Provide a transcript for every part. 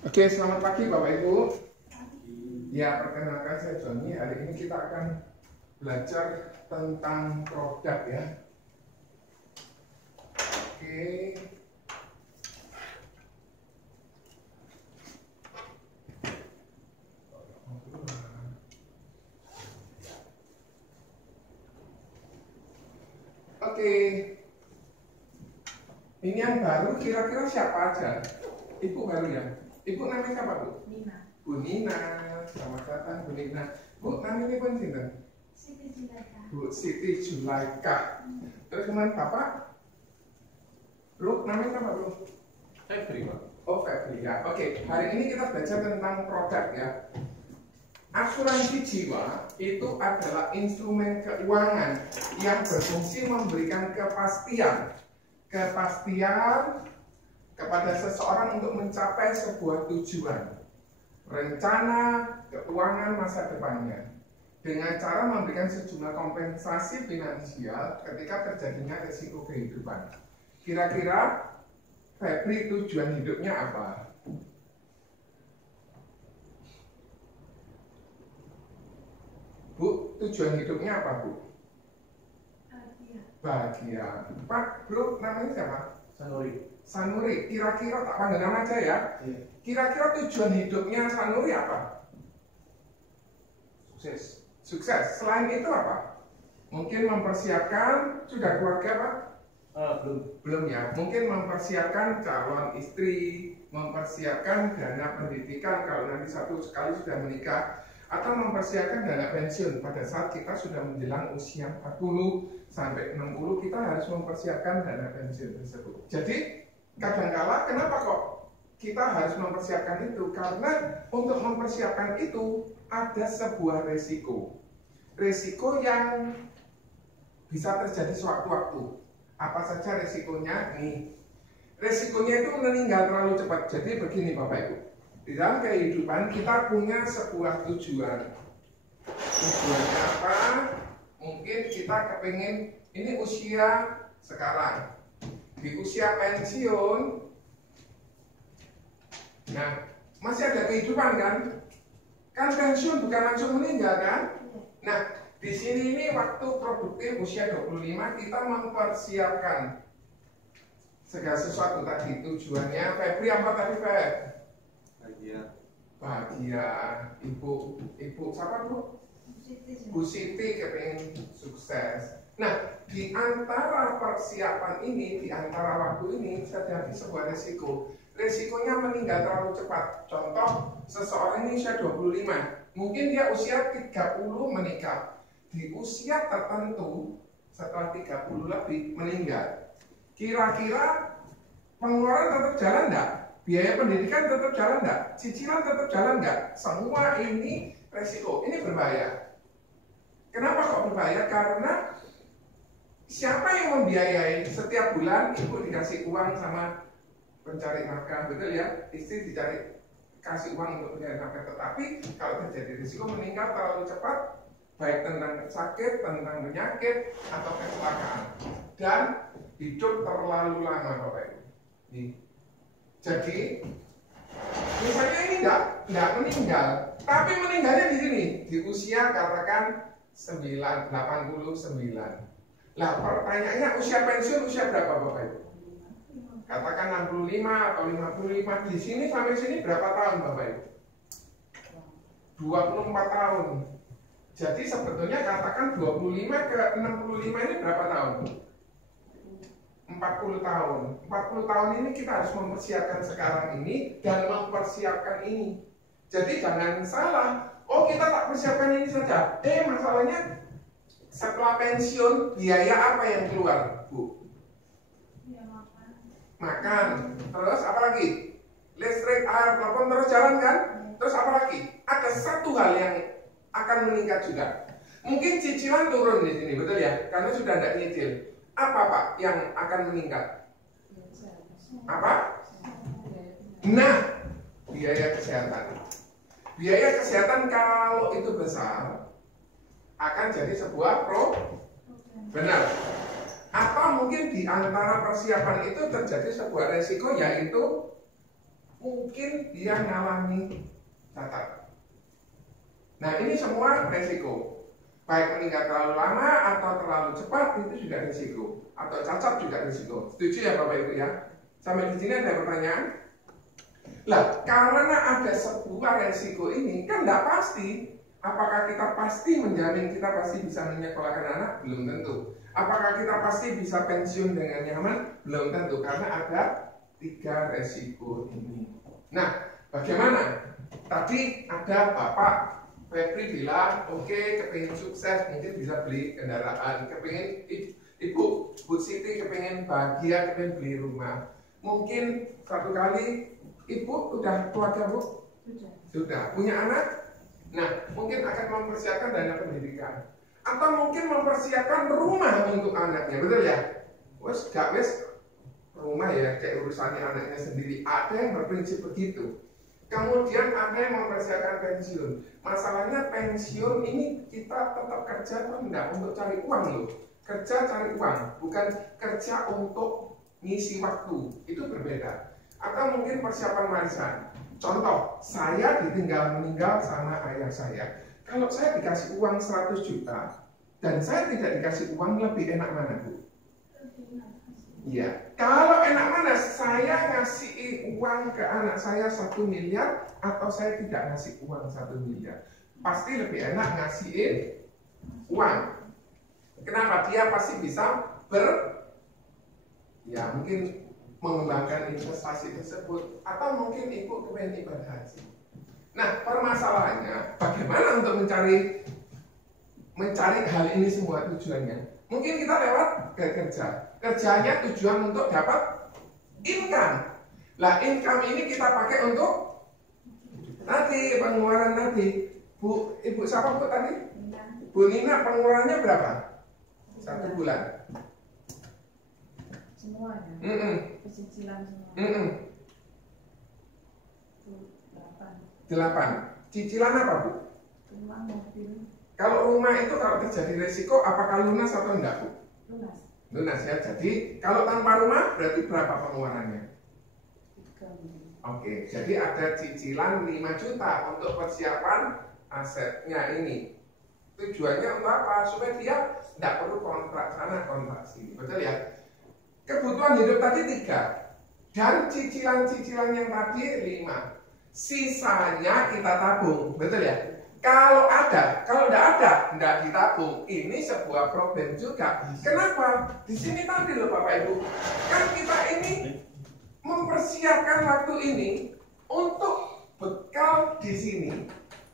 Oke, selamat pagi Bapak Ibu. Ya, perkenalkan saya Joni. Hari ini kita akan belajar tentang produk ya. Oke. Oke. Ini yang baru kira-kira siapa aja? Ibu baru ya? Ibu namanya siapa Bu? Nina. Bu Nina, selamat datang Bu Nina. Bu, namanya pun sinten? Siti Zulaika. Bu Siti Zulaika. Terus kemarin Bapak? Bro, namanya siapa Bro? Febri, Pak. Oh, Febri ya. Oke, hari ini kita belajar tentang produk ya. Asuransi jiwa itu adalah instrumen keuangan yang berfungsi memberikan kepastian kepada seseorang untuk mencapai sebuah tujuan, rencana keuangan masa depannya, dengan cara memberikan sejumlah kompensasi finansial ketika terjadinya risiko kehidupan. Kira-kira Febri tujuan hidupnya apa? Bu, tujuan hidupnya apa Bu? Bahagia. Pak, Bro, namanya siapa? Sanuri. Sanuri. Kira-kira tak panggil nama aja ya. Iya. Kira-kira tujuan hidupnya Sanuri apa? Sukses. Sukses. Selain itu apa? Mungkin mempersiapkan, sudah keluarga Pak? Belum. Belum ya. Mungkin mempersiapkan calon istri, mempersiapkan dana pendidikan kalau nanti satu sekali sudah menikah, atau mempersiapkan dana pensiun pada saat kita sudah menjelang usia 40 sampai 60, kita harus mempersiapkan dana pensiun tersebut. Jadi kadangkala kenapa kok kita harus mempersiapkan itu? Karena untuk mempersiapkan itu ada sebuah resiko yang bisa terjadi sewaktu-waktu. Apa saja resikonya? Nih, resikonya itu meninggal terlalu cepat. Jadi begini Bapak Ibu, di dalam kehidupan kita punya sebuah tujuan. Tujuannya apa? Mungkin kita kepingin, ini usia sekarang, di usia pensiun, nah masih ada kehidupan kan? Kan pensiun bukan langsung meninggal kan? Nah, di sini ini waktu produktif usia 25 kita mempersiapkan segala sesuatu tadi. Tujuannya Febri apa tadi Feb? Bahagia. Ibu siapa Bu? Bu Siti kepengen sukses. Nah, di antara persiapan ini, di antara waktu ini terjadi sebuah resiko. Resikonya meninggal terlalu cepat. Contoh, seseorang ini usia 25, mungkin dia usia 30 menikah. Di usia tertentu, setelah 30 lebih meninggal. Kira-kira pengeluaran tetap jalan enggak? Biaya pendidikan tetap jalan enggak? Cicilan tetap jalan enggak? Semua ini resiko. Ini berbahaya. Kenapa kok berbahaya? Karena siapa yang membiayai? Setiap bulan ibu dikasih uang sama pencari nafkah, betul ya? Istri kasih uang untuk pencari nafkah. Tetapi kalau terjadi risiko meninggal terlalu cepat, baik tentang sakit, tentang penyakit, atau kecelakaan, dan hidup terlalu lama Bapak Ibu. Jadi misalnya ini enggak meninggal, tapi meninggalnya di sini di usia katakan 89. Lah pertanyaannya usia pensiun usia berapa Bapak Ibu? Katakan 65 atau 55. Di sini sampai sini berapa tahun Bapak Ibu? 24 tahun. Jadi sebetulnya katakan 25 ke 65 ini berapa tahun? 40 tahun. 40 tahun ini kita harus mempersiapkan sekarang ini dan mempersiapkan ini. Jadi jangan salah, oh kita tak persiapkan ini saja. Masalahnya setelah pensiun biaya apa yang keluar, Bu? Ya, makan. Makan. Terus apa lagi? Listrik, air, telepon terus jalan kan? Terus apa lagi? Ada satu hal yang akan meningkat juga. Mungkin cicilan turun di sini, betul ya? Karena sudah tidak nyicil. Apa Pak yang akan meningkat? Apa? Nah, biaya kesehatan. Biaya kesehatan kalau itu besar akan jadi sebuah benar. Atau mungkin di antara persiapan itu terjadi sebuah resiko, yaitu mungkin dia mengalami cacat. Nah ini semua resiko, baik meninggal terlalu lama atau terlalu cepat itu juga resiko, atau cacat juga resiko. Setuju ya Bapak Ibu ya? Sampai di sini ada pertanyaan? Lah, karena ada sebuah resiko ini kan tidak pasti. Apakah kita pasti menjamin kita pasti bisa menyekolahkan anak? Belum tentu. Apakah kita pasti bisa pensiun dengan nyaman? Belum tentu, karena ada 3 resiko ini. Nah, bagaimana? Tadi ada Bapak Febri bilang, oke, kepingin sukses, mungkin bisa beli kendaraan. Kepingin Ibu Siti kepingin bahagia, kepingin beli rumah. Mungkin satu kali Ibu udah keluarga Bu? Sudah. Punya anak? Nah, mungkin akan mempersiapkan dana pendidikan. Atau mungkin mempersiapkan rumah untuk anaknya, betul ya? Wes gak wes rumah ya, kayak urusannya anaknya sendiri. Ada yang berprinsip begitu. Kemudian ada yang mempersiapkan pensiun. Masalahnya pensiun ini kita tetap kerja atau enggak untuk cari uang loh. Kerja cari uang, bukan kerja untuk ngisi waktu. Itu berbeda. Atau mungkin persiapan warisan. Contoh, saya ditinggal meninggal sama ayah saya. Kalau saya dikasih uang 100 juta dan saya tidak dikasih uang, lebih enak mana Bu? Iya. Kalau enak mana? Saya ngasih uang ke anak saya 1 miliar atau saya tidak ngasih uang 1 miliar? Pasti lebih enak ngasihin uang. Kenapa? Dia pasti bisa mungkin mengembangkan investasi tersebut, atau mungkin Ibu kepengen ibadah haji. Nah, permasalahannya bagaimana untuk mencari hal ini semua tujuannya? Mungkin kita lewat ke kerja. Kerjanya tujuan untuk dapat income. Lah, income ini kita pakai untuk nanti pengeluaran nanti. Ibu siapa Bu tadi? Bu Nina, pengeluarannya berapa? 1 bulan. Semuanya. Cicilan semua. 8. Cicilan apa Bu? Rumah, mobil. Kalau rumah itu kalau terjadi resiko, apakah lunas atau enggak Bu? Lunas. Lunas ya. Jadi kalau tanpa rumah berarti berapa pengeluarannya? 3. Oke, jadi ada cicilan 5 juta untuk persiapan asetnya ini. Tujuannya untuk apa? Supaya dia tidak perlu kontrak sana, kontrak sini. Betul ya? Kebutuhan hidup tadi 3. Dan cicilan-cicilan yang tadi 5. Sisanya kita tabung. Betul ya? Kalau ada, kalau tidak ada, tidak ditabung. Ini sebuah problem juga. Kenapa? Di sini tadi loh Bapak Ibu. Kan kita ini mempersiapkan waktu ini untuk bekal di sini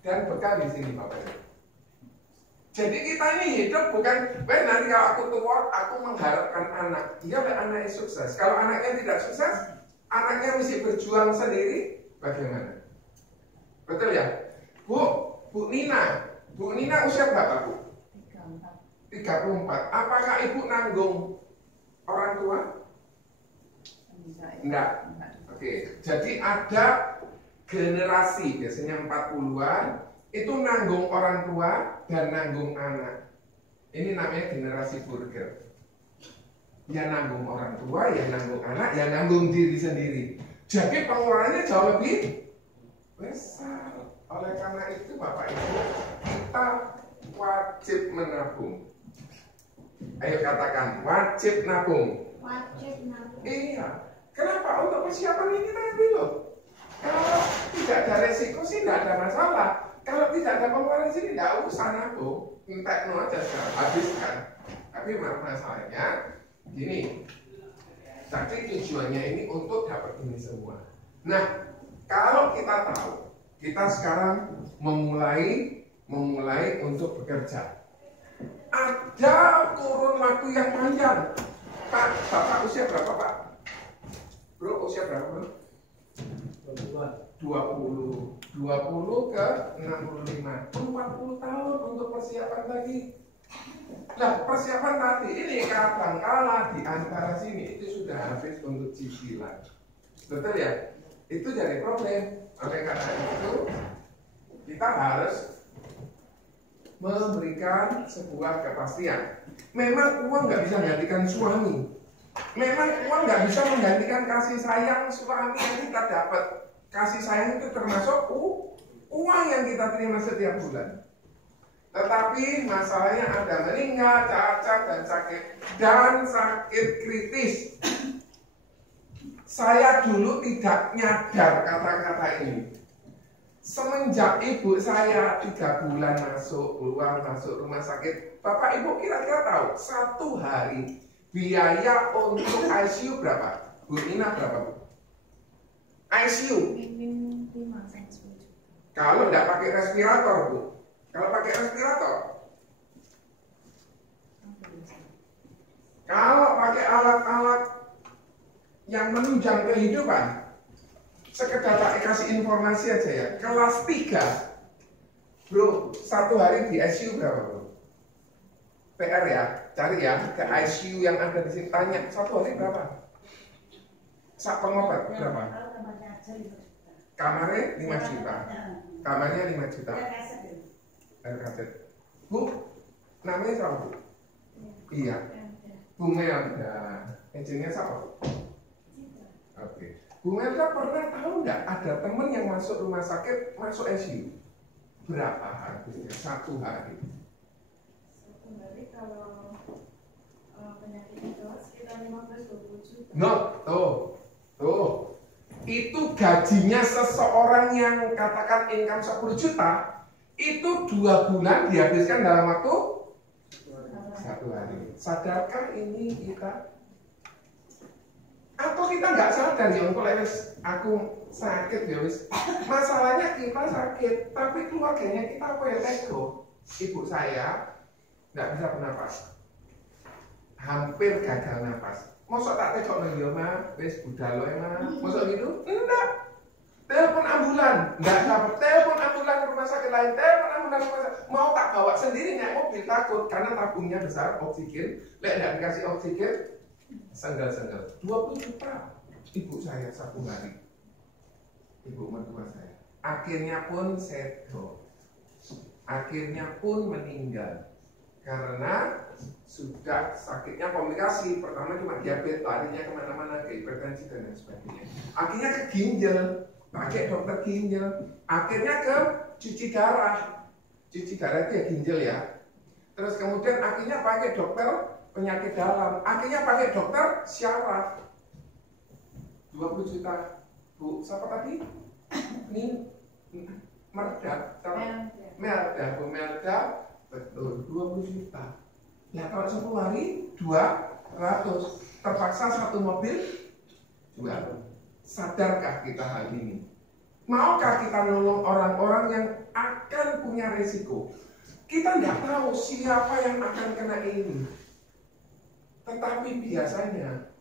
dan bekal di sini Bapak Ibu. Jadi kita ini hidup bukan, nanti kalau aku tua, aku mengharapkan anak. Dia anaknya sukses. Kalau anaknya tidak sukses, anaknya mesti berjuang sendiri. Bagaimana? Betul ya? Bu Nina usia berapa Bu? 34. Apakah Ibu nanggung orang tua? Enggak. Oke. Jadi ada generasi biasanya 40-an itu nanggung orang tua dan nanggung anak. Ini namanya generasi burger. Ya nanggung orang tua, ya nanggung anak, ya nanggung diri sendiri. Jadi pengeluarannya jauh lebih besar. Oleh karena itu Bapak Ibu, kita wajib menabung. Ayo katakan, wajib nabung. Wajib nabung. Iya. Kenapa? Untuk persiapan ini tadi loh. Kalau tidak ada resiko sih tidak ada masalah. Kalau tidak ada pengeluaran sini tidak usah nabung. Entekno aja sekarang, habiskan. Tapi masalahnya gini. Tapi tujuannya ini untuk dapat ini semua. Nah, kalau kita tahu, kita sekarang memulai untuk bekerja. Ada kurun waktu yang panjang. Pak, Bapak usia berapa Pak? Bro, usia berapa Bro? 20 ke 65, 40 tahun untuk persiapan lagi. Nah, persiapan tadi ini kadang-kala di antara sini itu sudah habis untuk cicilan. Betul ya? Itu jadi problem. Oleh karena itu kita harus memberikan sebuah kepastian. Memang uang nggak bisa menggantikan suami. Memang uang nggak bisa menggantikan kasih sayang suami yang kita dapat. kasih sayang itu termasuk uang yang kita terima setiap bulan. Tetapi masalahnya ada meninggal, cacat, dan sakit kritis. Saya dulu tidak nyadar kata-kata ini. Semenjak ibu saya 3 bulan masuk rumah sakit, Bapak Ibu kira-kira tahu satu hari biaya untuk ICU berapa? Bu Nina berapa, Bu? ICU. Minim 5 sampai 10 juta. Kalau tidak pakai respirator, Bu. Kalau pakai respirator. Kalau pakai alat-alat yang menunjang kehidupan, sekedar tak kasih informasi aja ya. Kelas 3, Bro, satu hari di ICU berapa, Bro? PR ya, cari ya ke ICU yang ada di sini, tanya satu hari berapa? Sak pengobat berapa? Kamarnya 5 juta. Kamarnya 5 juta. Air kaset. Bu, namanya siapa, Bu? Iya. Bu Melda. Agentnya siapa? Oke. Bu Melda pernah tahu nggak ada teman yang masuk rumah sakit masuk ICU? Berapa harganya satu hari? Satu hari kalau penyakitnya berat sekitar 15-20 juta. No, tuh. Itu gajinya seseorang yang katakan income 10 juta, itu 2 bulan dihabiskan dalam waktu 1 hari. Sadarkah ini kita? Atau kita nggak sadar ya, aku sakit ya wis. Masalahnya kita sakit, tapi keluarganya kita apa ya tego. Ibu saya nggak bisa bernapas, hampir gagal napas. Masa tak tekok nih ya mah, wis budal loh mah. Masa gitu? Enggak. Telepon ambulan, enggak dapat. Telepon ambulan rumah sakit lain, telepon ambulan rumah sakit. Mau tak bawa sendiri naik mobil takut karena tabungnya besar oksigen. Lek enggak dikasih oksigen, senggal-senggal. 20 juta ibu saya satu hari. Ibu mertua saya. Akhirnya pun sedo. Akhirnya pun meninggal. Karena sudah sakitnya komplikasi. Pertama cuma diabetes, larinya kemana-mana, ke hipertensi dan lain sebagainya. Akhirnya ke ginjal, pakai dokter ginjal. Akhirnya ke cuci darah. Cuci darah itu ya ginjal ya. Terus kemudian akhirnya pakai dokter penyakit dalam. Akhirnya pakai dokter syaraf. 20 juta. Bu, siapa tadi? Ini Merda. Melda, Bu Melda. Betul, 20 juta. Ya kalau 10 hari 200. Terpaksa satu mobil 2. Sadarkah kita hal ini? Maukah kita nolong orang-orang yang akan punya risiko? Kita tidak tahu siapa yang akan kena ini. Tetapi biasanya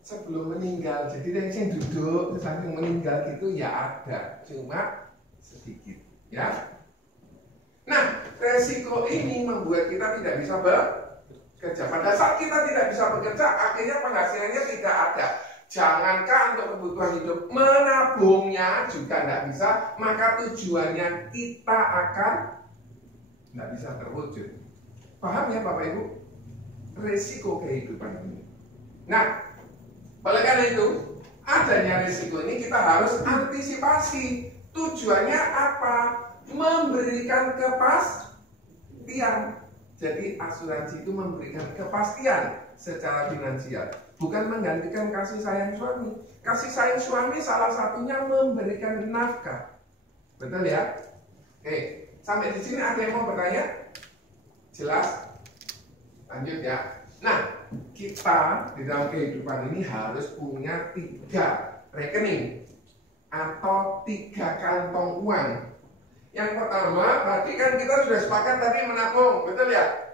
sebelum meninggal, jadi yang duduk sambil meninggal gitu ya ada, cuma sedikit, ya. Nah, resiko ini membuat kita tidak bisa bekerja. Pada saat kita tidak bisa bekerja, akhirnya penghasilannya tidak ada. Jangankan untuk kebutuhan hidup, menabungnya juga tidak bisa. Maka tujuannya kita akan tidak bisa terwujud. Paham ya Bapak Ibu? Resiko kehidupan ini. Nah, oleh karena itu, adanya resiko ini kita harus antisipasi. Tujuannya apa? Memberikan kepastian. Jadi asuransi itu memberikan kepastian secara finansial, bukan menggantikan kasih sayang suami. Kasih sayang suami salah satunya memberikan nafkah. Betul ya? Oke, sampai di sini ada yang mau bertanya? Jelas? Lanjut ya. Nah, kita di dalam kehidupan ini harus punya 3 rekening atau 3 kantong uang. Yang pertama, tadi kan kita sudah sepakat tadi menabung, betul ya?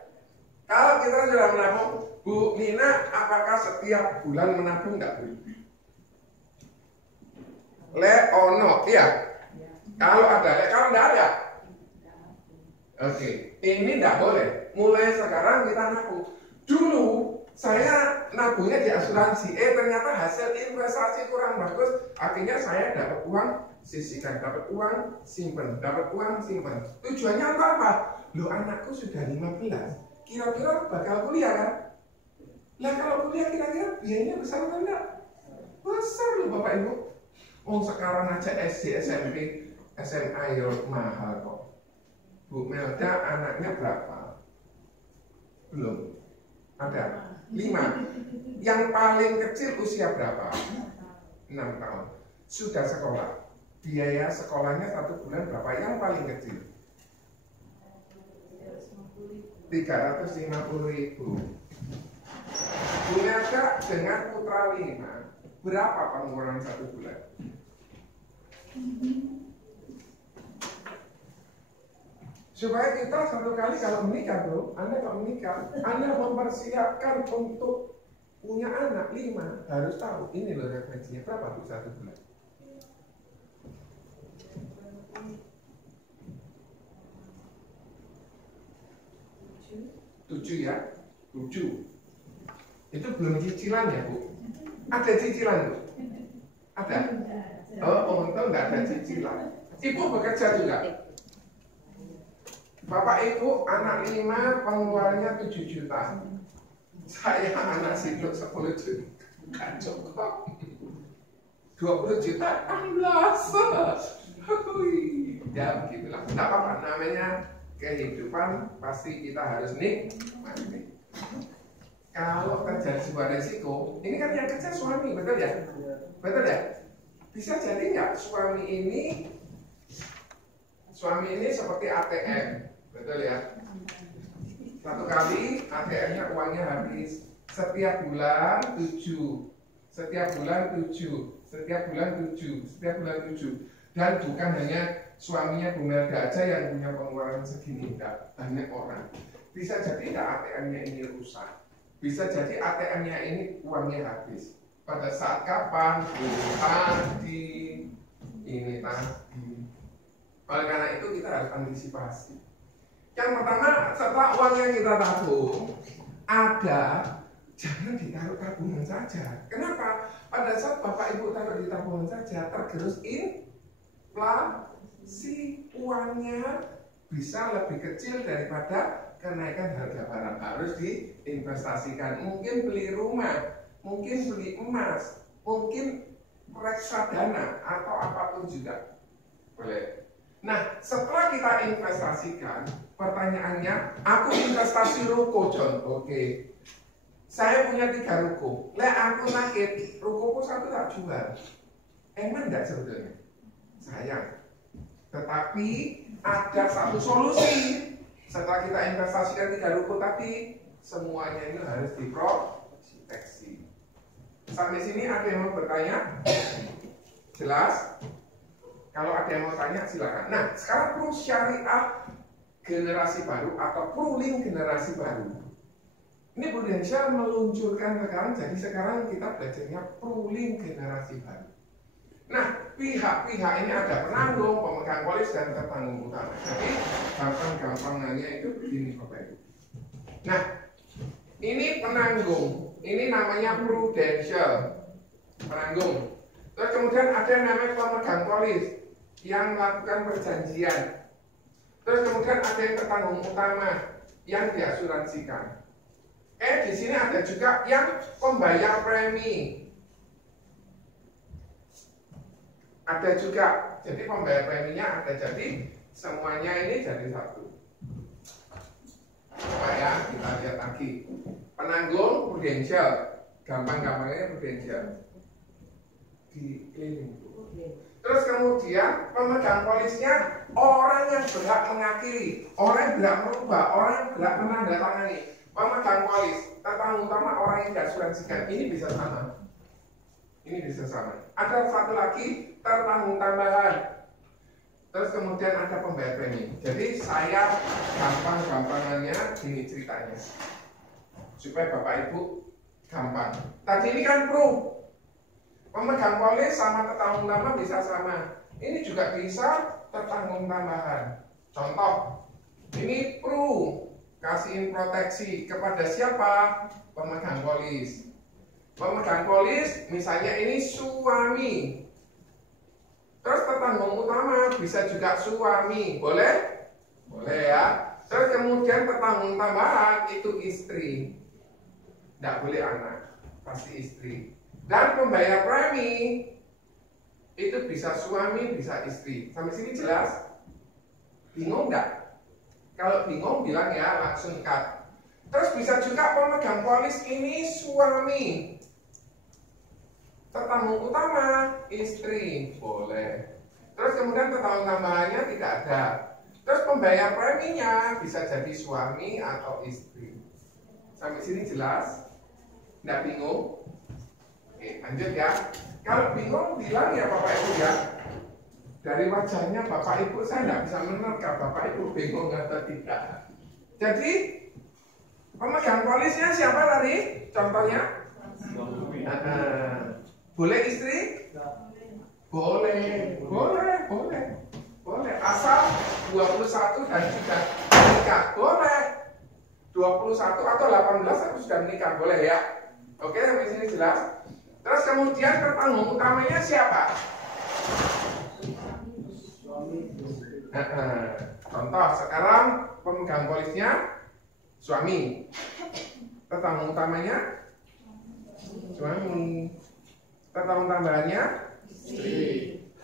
Kalau kita sudah menabung, Bu Nina, apakah setiap bulan menabung nggak, Bu? Ono, iya. Kalau ada, kalau nggak ada, oke, ini nggak boleh. Mulai sekarang kita nabung. Dulu saya nabungnya di asuransi, ternyata hasil investasi kurang bagus. Akhirnya saya dapat uang, sisihkan, dapat uang, simpen, dapat uang, simpen. Tujuannya apa? Loh, anakku sudah 15, kira-kira bakal kuliah kan? Nah kalau kuliah kira-kira biayanya besar atau enggak? Besar loh Bapak Ibu. Oh sekarang aja SD, SMP, SMA ya mahal kok. Bu Melda anaknya berapa? Belum. Ada 5. Yang paling kecil usia berapa? 6 tahun. Sudah sekolah. Biaya sekolahnya 1 bulan berapa? Yang paling kecil? 350.000. Bu Melda dengan putra 5, berapa pengeluaran 1 bulan? Supaya kita satu kali kalau menikah, bro, Anda kalau menikah, Anda mempersiapkan untuk punya anak 5, harus tahu ini loh referensinya berapa tuh 1 bulan. 7 ya, 7. Itu belum cicilan ya Bu? Ada cicilan Bu? Ada? Oh, untung nggak ada cicilan. Ibu bekerja juga? Bapak Ibu anak 5 pengeluarannya 7 juta. Saya anak situ 10 juta. Bukan cukup. 20 juta 16. Ya begitulah. Tidak apa-apa, namanya kehidupan pasti kita harus nikmati. Kalau terjadi sebuah resiko, ini kan yang kerja suami, betul ya? Betul ya? Bisa jadi nggak suami ini seperti ATM, betul ya? Satu kali ATM-nya uangnya habis, setiap bulan 7, setiap bulan 7, setiap bulan 7, setiap bulan 7. Dan bukan hanya suaminya Bu Melda aja yang punya pengeluaran segini, enggak, banyak orang. Bisa jadi ATM-nya ini rusak. Bisa jadi ATM-nya ini uangnya habis. Pada saat kapan? Tadi. Ini tadi. Oleh karena itu kita harus antisipasi. Yang pertama, setelah uang yang kita tabung ada, jangan ditaruh tabungan saja. Kenapa? Pada saat Bapak Ibu taruh di tabungan saja, tergerus inflasi, uangnya bisa lebih kecil daripada kenaikan harga barang. Harus diinvestasikan. Mungkin beli rumah, mungkin beli emas, mungkin reksadana atau apapun juga boleh. Nah, setelah kita investasikan, pertanyaannya, aku investasi ruko, John. Oke. Saya punya 3 ruko. Aku sakit, rukoku 1 tak jual. Emang enggak sebetulnya? Sayang. Tetapi ada satu solusi. Setelah kita investasikan 3 ruko tadi, semuanya itu harus diproteksi. Sampai sini ada yang mau bertanya? Jelas? Kalau ada yang mau tanya silakan. Nah, sekarang pro syariah generasi baru atau pro-link generasi baru. Ini Prudential meluncurkan sekarang, jadi sekarang kita belajarnya pro-link generasi baru. Nah, pihak-pihak ini ada penanggung, pemegang polis, dan tertanggung utama. Jadi, gampang-gampangannya itu begini Bapak Ibu. Nah, ini penanggung. Ini namanya Prudential. Penanggung. Terus kemudian ada yang namanya pemegang polis yang melakukan perjanjian. Terus kemudian ada yang tertanggung utama yang diasuransikan. Di sini ada juga yang pembayar premi. Ada juga, jadi pembayar preminya ada, jadi semuanya ini jadi satu. Coba ya, kita lihat lagi. Penanggung Prudential, gampang-gampangnya Prudential. Di keliling. Terus kemudian pemegang polisnya orang yang berhak mengakhiri, orang yang berhak merubah, orang yang berhak menandatangani. Pemegang polis, tertanggung utama orang yang diasuransikan. Ini bisa sama. Ini bisa sama. Ada satu lagi tertanggung tambahan. Terus kemudian ada pembayar premi. Jadi saya gampang-gampangannya ini ceritanya. Supaya Bapak Ibu gampang. Tadi ini kan pro. Pemegang polis sama tertanggung utama bisa sama. Ini juga bisa tertanggung tambahan. Contoh, ini pro kasihin proteksi kepada siapa? Pemegang polis. Pemegang polis misalnya ini suami. Terus tertanggung utama bisa juga suami. Boleh? Boleh ya. Terus kemudian tertanggung tambahan itu istri. Tidak boleh anak, pasti istri. Dan pembayar premi Itu bisa suami, bisa istri. Sampai sini jelas? Bingung nggak? Kalau bingung bilang ya langsung cut. Terus bisa juga pemegang polis ini suami. Tetamu utama istri, boleh. Terus kemudian tetamu tambahannya tidak ada. Terus pembayar preminya bisa jadi suami atau istri. Sampai sini jelas? Nggak bingung? Oke, lanjut ya. Kalau bingung bilang ya Bapak Ibu ya. Dari wajahnya Bapak Ibu saya nggak bisa menerka Bapak Ibu bingung atau tidak. Jadi pemegang polisnya siapa tadi? Contohnya? Boleh istri? Boleh. Asal 21 dan sudah menikah. Boleh. 21 atau 18 aku sudah menikah. Boleh ya? Oke, sampai sini jelas? Terus kemudian pertanggung utamanya siapa? Contoh, sekarang pemegang polisnya suami. Pertanggung utamanya suami. Pertanggung tambahannya istri.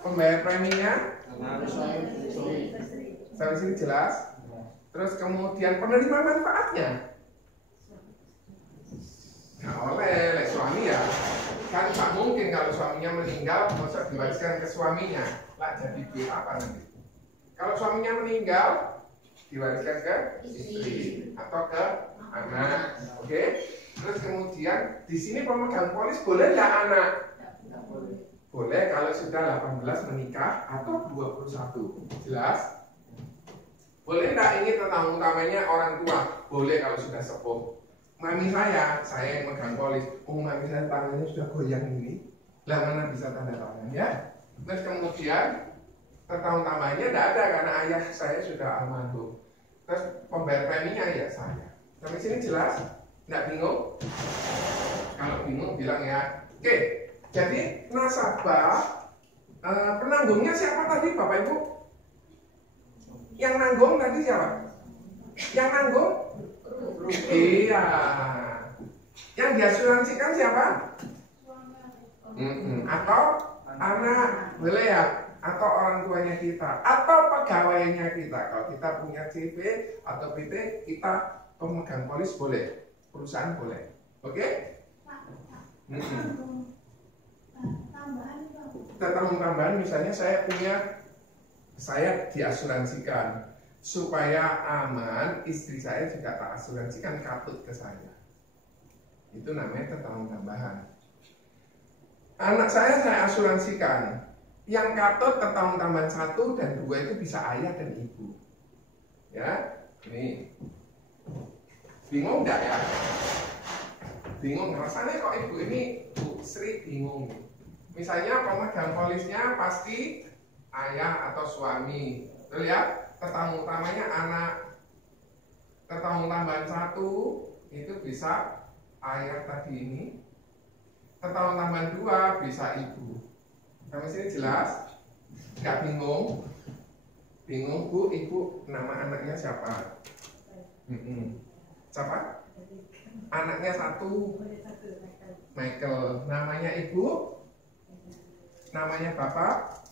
Pembayar preminya sampai sini jelas? Terus kemudian penerima manfaatnya oleh suami ya. Kan tak mungkin kalau suaminya meninggal masa diwariskan ke suaminya. Lah jadi duit apa nanti? Kalau suaminya meninggal diwariskan ke istri atau ke anak. Oke? Terus kemudian di sini pemegang polis boleh nggak anak? Boleh kalau sudah 18 menikah atau 21. Jelas? Boleh nggak ini tentang utamanya orang tua? Boleh kalau sudah sepuh. Mami saya yang megang polis. Oh, mami saya tangannya sudah goyang ini. Lah mana bisa tanda tangan ya? Terus kemudian tahun tambahannya tidak ada karena ayah saya sudah almarhum. Terus pembayar preminya ya saya. Sampai sini jelas? Tidak bingung? Kalau bingung bilang ya. Oke, jadi nasabah penanggungnya siapa tadi Bapak Ibu? Yang nanggung tadi siapa? Yang nanggung? Iya. Yang diasuransikan siapa? Atau anak, boleh ya? Atau orang tuanya kita, atau pegawainya kita. Kalau kita punya CV atau PT, kita pemegang polis boleh, perusahaan boleh. Oke? Tambahan misalnya saya diasuransikan. Supaya aman, istri saya juga tak asuransikan katut ke saya. Itu namanya tetanggung tambahan. Anak saya asuransikan. Yang katut tetanggung tambahan 1 dan 2 itu bisa ayah dan ibu. Ya, ini bingung nggak ya? Bingung rasanya kok ibu ini Bu Sri bingung. Misalnya pemegang polisnya pasti ayah atau suami. Betul ya? Tetanggung utamanya anak. Tetanggung tambahan 1 itu bisa ayah tadi ini. Tetanggung tambahan 2 bisa ibu. Sampai sini jelas? Gak bingung? Bingung Bu, ibu nama anaknya siapa? Siapa? Anaknya 1 Michael. Namanya ibu? Namanya bapak?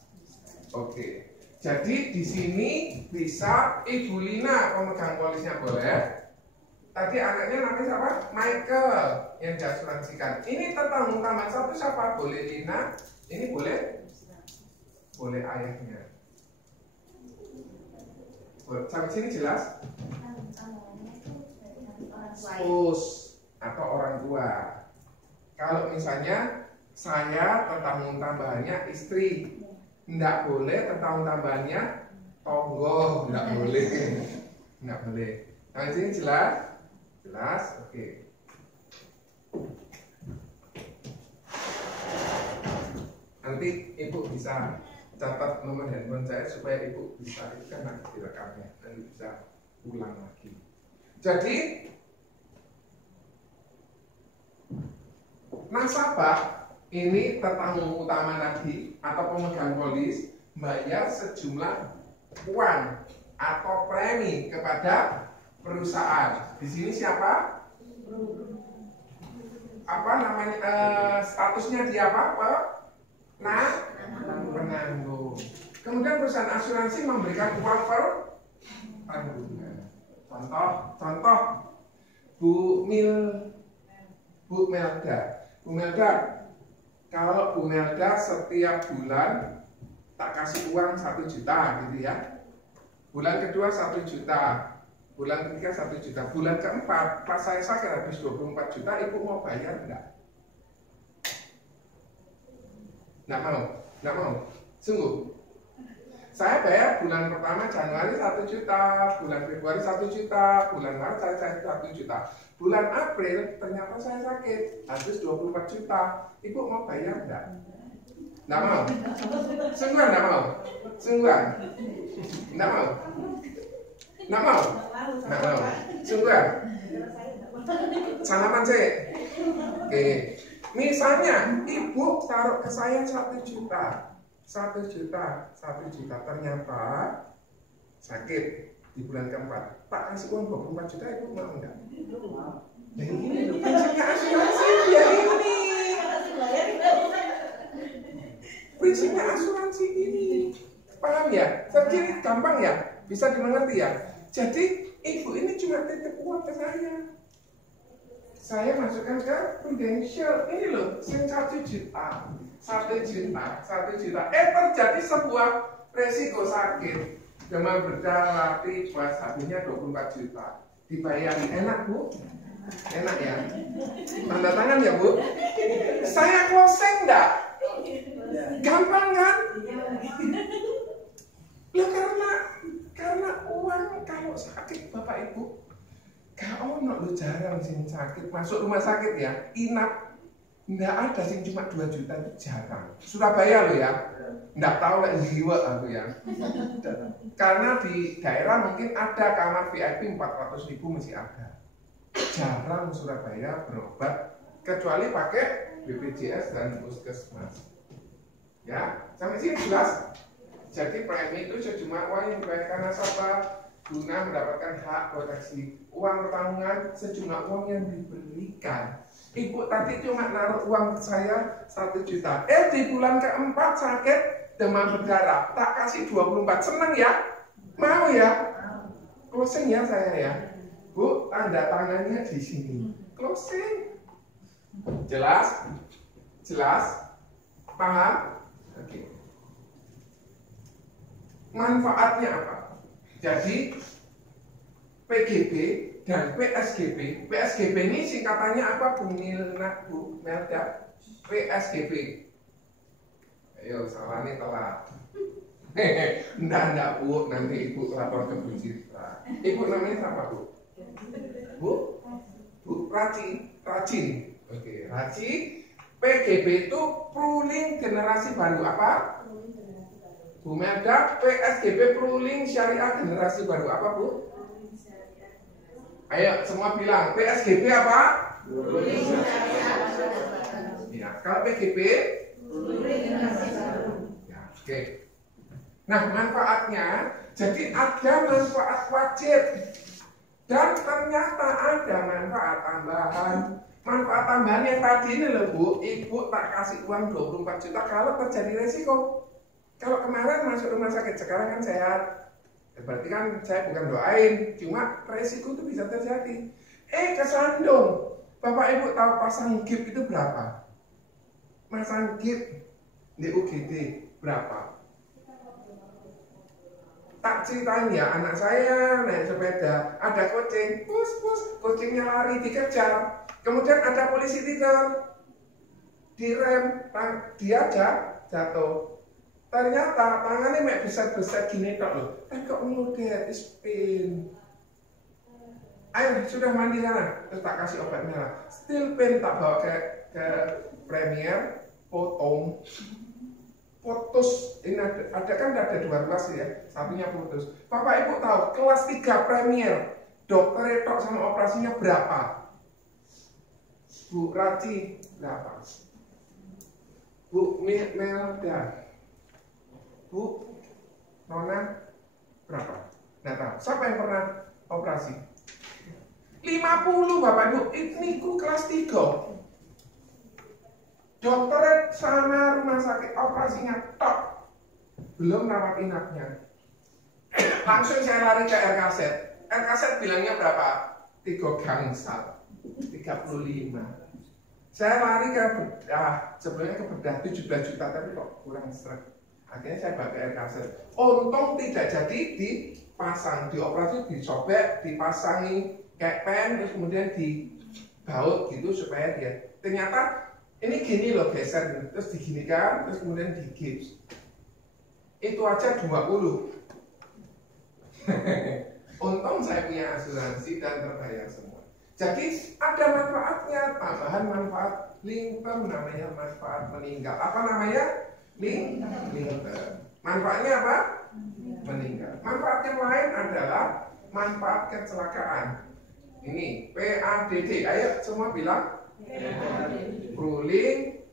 Oke. Jadi di sini bisa Ibu Lina pemegang polisnya boleh. Tadi anaknya namanya siapa? Michael yang diasuransikan. Ini tetanggung tambahan 1 siapa? Boleh Lina. Ini boleh? Boleh ayahnya. Sampai sini jelas? Spouse atau orang tua. Kalau misalnya saya tetanggung tambahannya istri. Nggak boleh tetanggung tambahannya tonggo, nggak boleh, nggak boleh. Nah ini jelas, jelas, oke. Nanti ibu bisa catat nomor handphone saya supaya ibu bisa itu kan nanti direkamnya, nanti bisa ulang lagi. Jadi nasabah ini tetanggung utama tadi atau pemegang polis bayar sejumlah uang atau premi kepada perusahaan. Di sini siapa? Apa namanya? Statusnya dia apa? penanggung. Kemudian perusahaan asuransi memberikan uang per tanggungan. Contoh Bu Melda. Bu Melda, kalau Bu Melda setiap bulan tak kasih uang 1 juta gitu ya. Bulan kedua 1 juta, bulan ketiga 1 juta, bulan keempat pas saya sakit habis 24 juta, ibu mau bayar enggak? Enggak mau, sungguh. Saya bayar bulan pertama Januari 1 juta, bulan Februari 1 juta, bulan Maret saya 1 juta. Bulan April ternyata saya sakit, habis 24 juta. Ibu mau bayar enggak? Enggak mau. Sungguhan enggak mau. Sungguhan. Enggak mau. Enggak mau. Enggak mau. Sungguhan. Salaman sih. Oke. Misalnya ibu taruh ke saya 1 juta. 1 juta, 1 juta, ternyata sakit di bulan keempat. Tak kasih uang 24 juta, ibu mau enggak? Nah ini loh, prinsipnya asuransi dia ini. Prinsipnya asuransi ini. Paham ya? Jadi gampang ya? Bisa dimengerti ya? Jadi ibu ini cuma titip uang ke saya. Saya masukkan ke Prudential. Ini loh, 1 juta. 1 juta, 1 juta. Terjadi sebuah resiko sakit, demam berdarah, tipes, habisnya 24 juta. Dibayari, enak Bu? Enak ya? Tanda tangan ya Bu? Saya closing enggak? Gampang kan? Loh karena uang kalau sakit Bapak Ibu, gak ono lo jarang sing sakit masuk rumah sakit ya, inap. Nggak ada sih cuma 2 juta itu jarang. Surabaya lo ya, nggak tahu lah jiwa aku ya. Karena di daerah mungkin ada kamar VIP 400.000 masih ada. Jarang Surabaya berobat kecuali pakai BPJS dan Puskesmas. Ya, sampai sini jelas. Jadi premi itu cuma uang yang dibayarkan nasabah guna mendapatkan hak proteksi. Uang pertanggungan sejumlah uang yang diberikan. Ibu tadi cuma naruh uang ke saya 1 juta. Di bulan keempat sakit demam berdarah, tak kasih 24. Seneng ya? Mau ya? Closing ya saya ya. Bu, tanda tangannya di sini. Closing. Jelas? Jelas? Paham? Oke. Manfaatnya apa? Jadi PGB dan PSGB. PSGB ini singkatannya apa Bu Melda? PSGB. Ayo salah nih telat. Enggak Bu, nanti Ibu lapor ke Bu Citra. Ibu namanya siapa Bu? Bu Racin. Oke, Racin. PGB itu Pruling Generasi Baru apa? Bu Melda, PSGB Pruling Syariah Generasi Baru apa Bu? Ayo semua bilang PSGB apa? Pruling Syariah Generasi Baru. Ya, kalau PGB Pruling Generasi Baru. Ya, oke. Nah, manfaatnya jadi ada manfaat wajib dan ternyata ada manfaat tambahan. Manfaat tambahan yang tadi ini loh Bu, Ibu tak kasih uang 24 juta kalau terjadi resiko. Kalau kemarin masuk rumah sakit, sekarang kan sehat. Berarti kan saya bukan doain, cuma resiko itu bisa terjadi. Kesandung. Bapak Ibu tahu pasang gip itu berapa? Masang gip di UGD berapa? Tak ceritain ya, anak saya naik sepeda, ada kucing, kucingnya lari dikejar. Kemudian ada polisi tidur, direm, dia jatuh. Ternyata tangannya mek besar-besar gini tok loh. Kok mudah spin. Ayo sudah mandi sana, terus tak kasih obat merah. Still pain tak bawa ke Premier, potong, putus. Ini ada kan ada 2 kelas ya, satunya putus. Bapak Ibu tahu kelas 3 Premier, dokter tok sama operasinya berapa? Bu Raci berapa? Bu Melda, Bu Nona berapa? Nggak tahu. Siapa yang pernah operasi? 50 Bapak Ibu. Ini ku kelas 3. Dokter sama rumah sakit operasinya top belum rawat inapnya. Langsung saya lari ke RKZ. RKZ bilangnya berapa? 3 gangsal, 35. Saya lari ke bedah, sebelumnya ke bedah 17 juta, tapi kok kurang seret. Akhirnya saya pakai RKZ. Untung tidak jadi dipasang, dioperasi, disobek, dipasangi kayak pen, terus kemudian dibaut gitu supaya dia. Ternyata ini gini loh, geser, terus diginikan, terus kemudian digips. Itu aja 20. Untung saya punya asuransi dan terbayar semua. Jadi ada manfaatnya, tambahan manfaat long term, namanya manfaat meninggal. Apa namanya? Long term. Manfaatnya apa? Meninggal. Manfaat yang lain adalah manfaat kecelakaan. Ini PADD. Ayo semua bilang. Ruling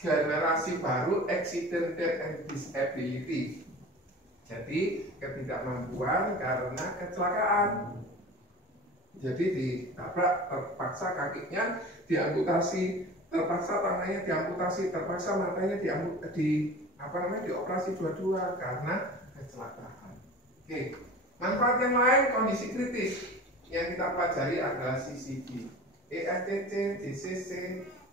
generasi baru, accident death and disability. Jadi ketidakmampuan karena kecelakaan. Jadi ditabrak, terpaksa kakinya diamputasi, terpaksa tangannya diamputasi, terpaksa matanya dioperasi dua-dua karena kecelakaan. Oke. Manfaat yang lain, kondisi kritis yang kita pelajari adalah CCD, ESTC, DCC.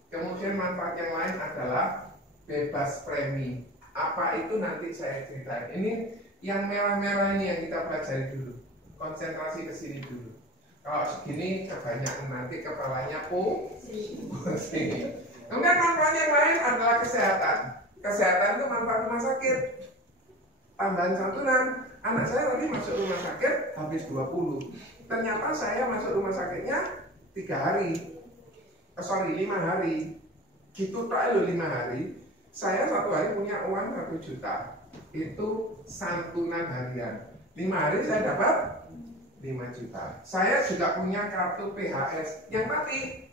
Kemudian manfaat yang lain adalah bebas premi. Apa itu nanti saya ceritain. Ini yang merah-merah ini yang kita pelajari dulu. Konsentrasi ke sini dulu. Kalau segini kebanyakan nanti kepalanya pusing. Kemudian manfaat yang lain adalah kesehatan. Kesehatan itu manfaat rumah sakit. Tambahan santunan. Anak saya tadi masuk rumah sakit habis 20. Ternyata saya masuk rumah sakitnya 3 hari. 5 hari. Gitu tak lo 5 hari. Saya 1 hari punya uang 1 juta. Itu santunan harian. 5 hari saya dapat 5 juta. Saya juga punya kartu PHS yang tadi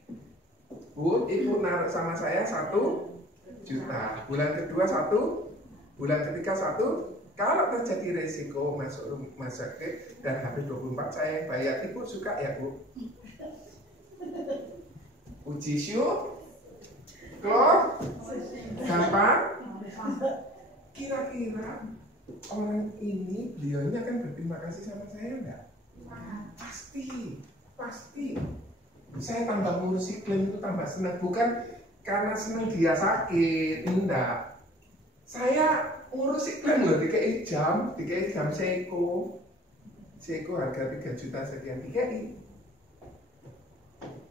Bu, Ibu naruh sama saya 1 juta. Bulan kedua 1, bulan ketiga 1. Kalau terjadi resiko masuk rumah sakit dan habis 24 saya yang bayar. Ibu suka ya Bu? Uji syuk, klor, gampang. Kira-kira orang ini, beliaunya kan berterima kasih sama saya enggak? Pasti. Saya tambah ngurusi klaim itu tambah senang, bukan karena senang dia sakit, enggak. Saya ngurusi klaim loh, DKI jam Seiko harga 3 juta sekian, DKI.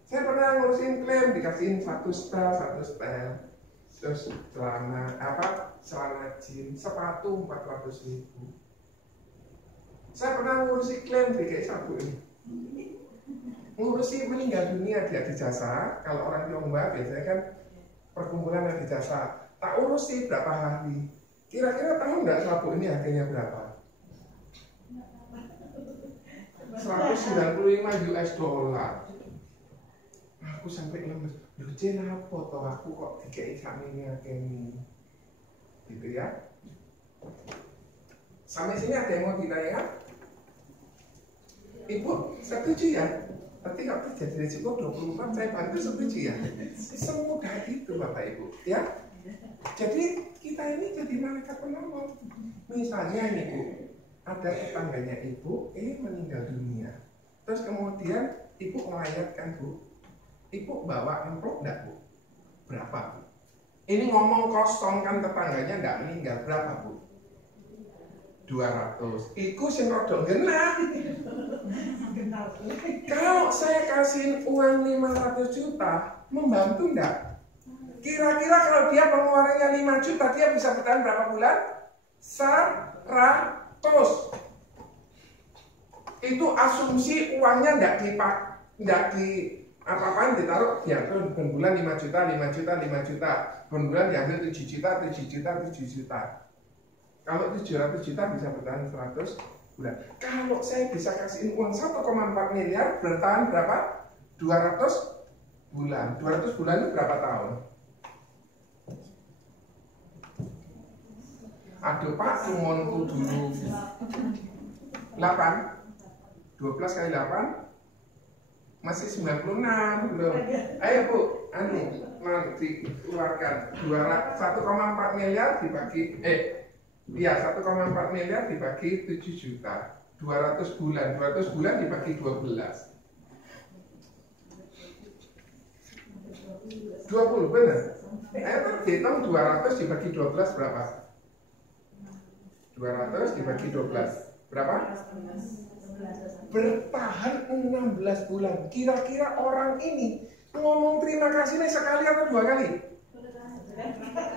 Saya pernah ngurusin klaim, dikasihin 1 setel, terus celana jeans, sepatu 400.000. Saya pernah ngurusi klaim DKI Sabu ini. Ngurusi meninggal dunia di Adi Jasa. Kalau orang Tionghoa biasanya kan perkumpulan Adi Jasa. Tak urusi berapa hari. Kira-kira tahu nggak Sabu ini harganya berapa? 195 US dollar. Aku sampai lemes. Loh jen apa toh aku kok DKI Sabu ini ini. Gitu ya. Sampai sini ada yang mau ditanya? Ibu setuju ya? Tapi kalau terjadi resiko 24 saya bantu, setuju ya? Semudah itu Bapak Ibu ya. Jadi kita ini jadi malaikat penolong. Misalnya ini Bu, ada tetangganya Ibu meninggal dunia. Terus kemudian Ibu melayatkan Bu. Ibu bawa amplop enggak Bu? Berapa Bu? Ini ngomong kosong kan tetangganya enggak meninggal, berapa Bu? 200. Iku sing rada genah. Kalau saya kasih uang 500 juta, membantu enggak? Kira-kira kalau dia pengeluarannya 5 juta, dia bisa bertahan berapa bulan? 100. Itu asumsi uangnya enggak di apa-apaan ditaruh, diambil per bulan 5 juta, 5 juta, 5 juta. Per bulan diambil 7 juta, 7 juta, 7 juta. Kalau 700 juta bisa bertahan 100 bulan. Kalau saya bisa kasih uang 1,4 miliar, bertahan berapa? 200 bulan. 200 bulan itu berapa tahun? Aduh Pak, sumonku dulu 8 12 kali 8 masih 96 belum. Ayo Bu, nanti keluarkan 1,4 miliar dibagi Iya, 1,4 miliar dibagi 7 juta. 200 bulan. 200 bulan dibagi 12. 20, benar? Hitung 200 dibagi 12 berapa? 200 dibagi 12 berapa? Bertahan 16 bulan. Kira-kira orang ini ngomong terima kasih nih sekali atau 2 kali?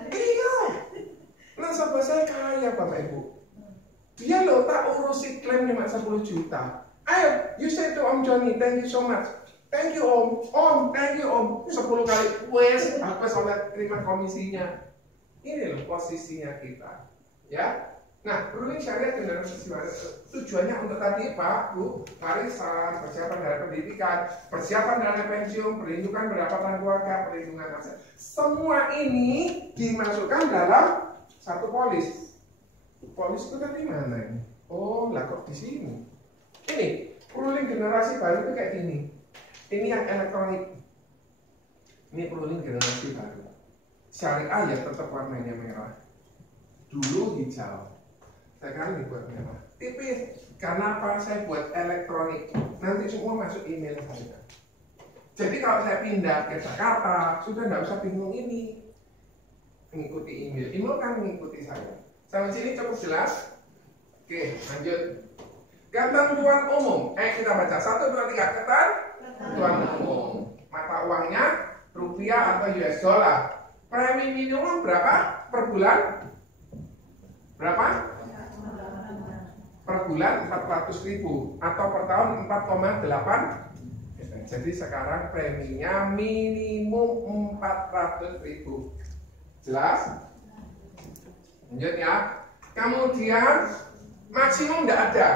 Iya. Nasabah saya kaya Bapak Ibu. Dia loh tak urusi klaim 10 juta. Ayo, you say to Om Johnny, thank you so much. Thank you Om, thank you Om. 10 kali, wes, apa sampai terima komisinya. Ini loh posisinya kita. Ya. Nah, ruling syariah generasi baru tujuannya untuk tadi Pak, Bu, warisan, persiapan dari pendidikan, persiapan dari pensiun, perlindungan pendapatan keluarga, perlindungan aset. Semua ini dimasukkan dalam satu polis. Polis itu kan di mana ini? Oh, lah kok di sini. Ini ruling generasi baru itu kayak gini. Ini yang elektronik. Ini ruling generasi baru. Syariah ya tetap warnanya merah. Dulu hijau. Sekarang dibuat merah. Tipis. Karena apa? Saya buat elektronik. Nanti semua masuk email saya. Jadi kalau saya pindah ke Jakarta, sudah nggak usah bingung ini. Mengikuti email. Email kan mengikuti saya. Sampai sini cukup jelas? Oke, lanjut. Ketentuan umum. Kita baca 1, 2, 3. Ketentuan umum. Mata uangnya rupiah atau US dollar. Premi minimum berapa per bulan? Berapa? Per bulan 400.000 atau per tahun 4,8. Jadi sekarang preminya minimum 400.000. Jelas? Lanjut ya. Kemudian maksimum tidak ada.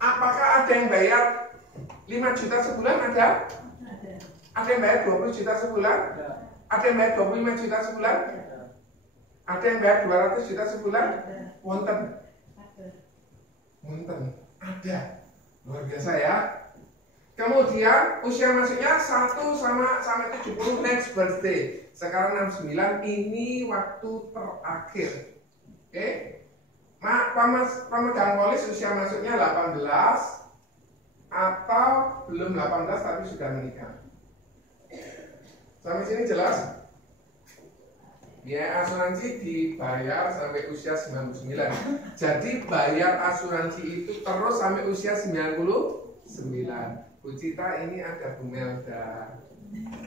Apakah ada yang bayar 5 juta sebulan? Ada? Ada yang bayar 20 juta sebulan? Ada yang bayar 25 juta sebulan? Ada yang bayar 200 juta sebulan? Wonten. Wonten. Ada. Luar biasa ya. Kemudian usia masuknya 1 sampai 70 next birthday. Sekarang 69, ini waktu terakhir. Oke. Pemegang polis usia masuknya 18 atau belum 18 tapi sudah menikah. Sampai sini jelas? Biaya asuransi dibayar sampai usia 99. Jadi bayar asuransi itu terus sampai usia 99. Bu Cita ini ada Bu Melda.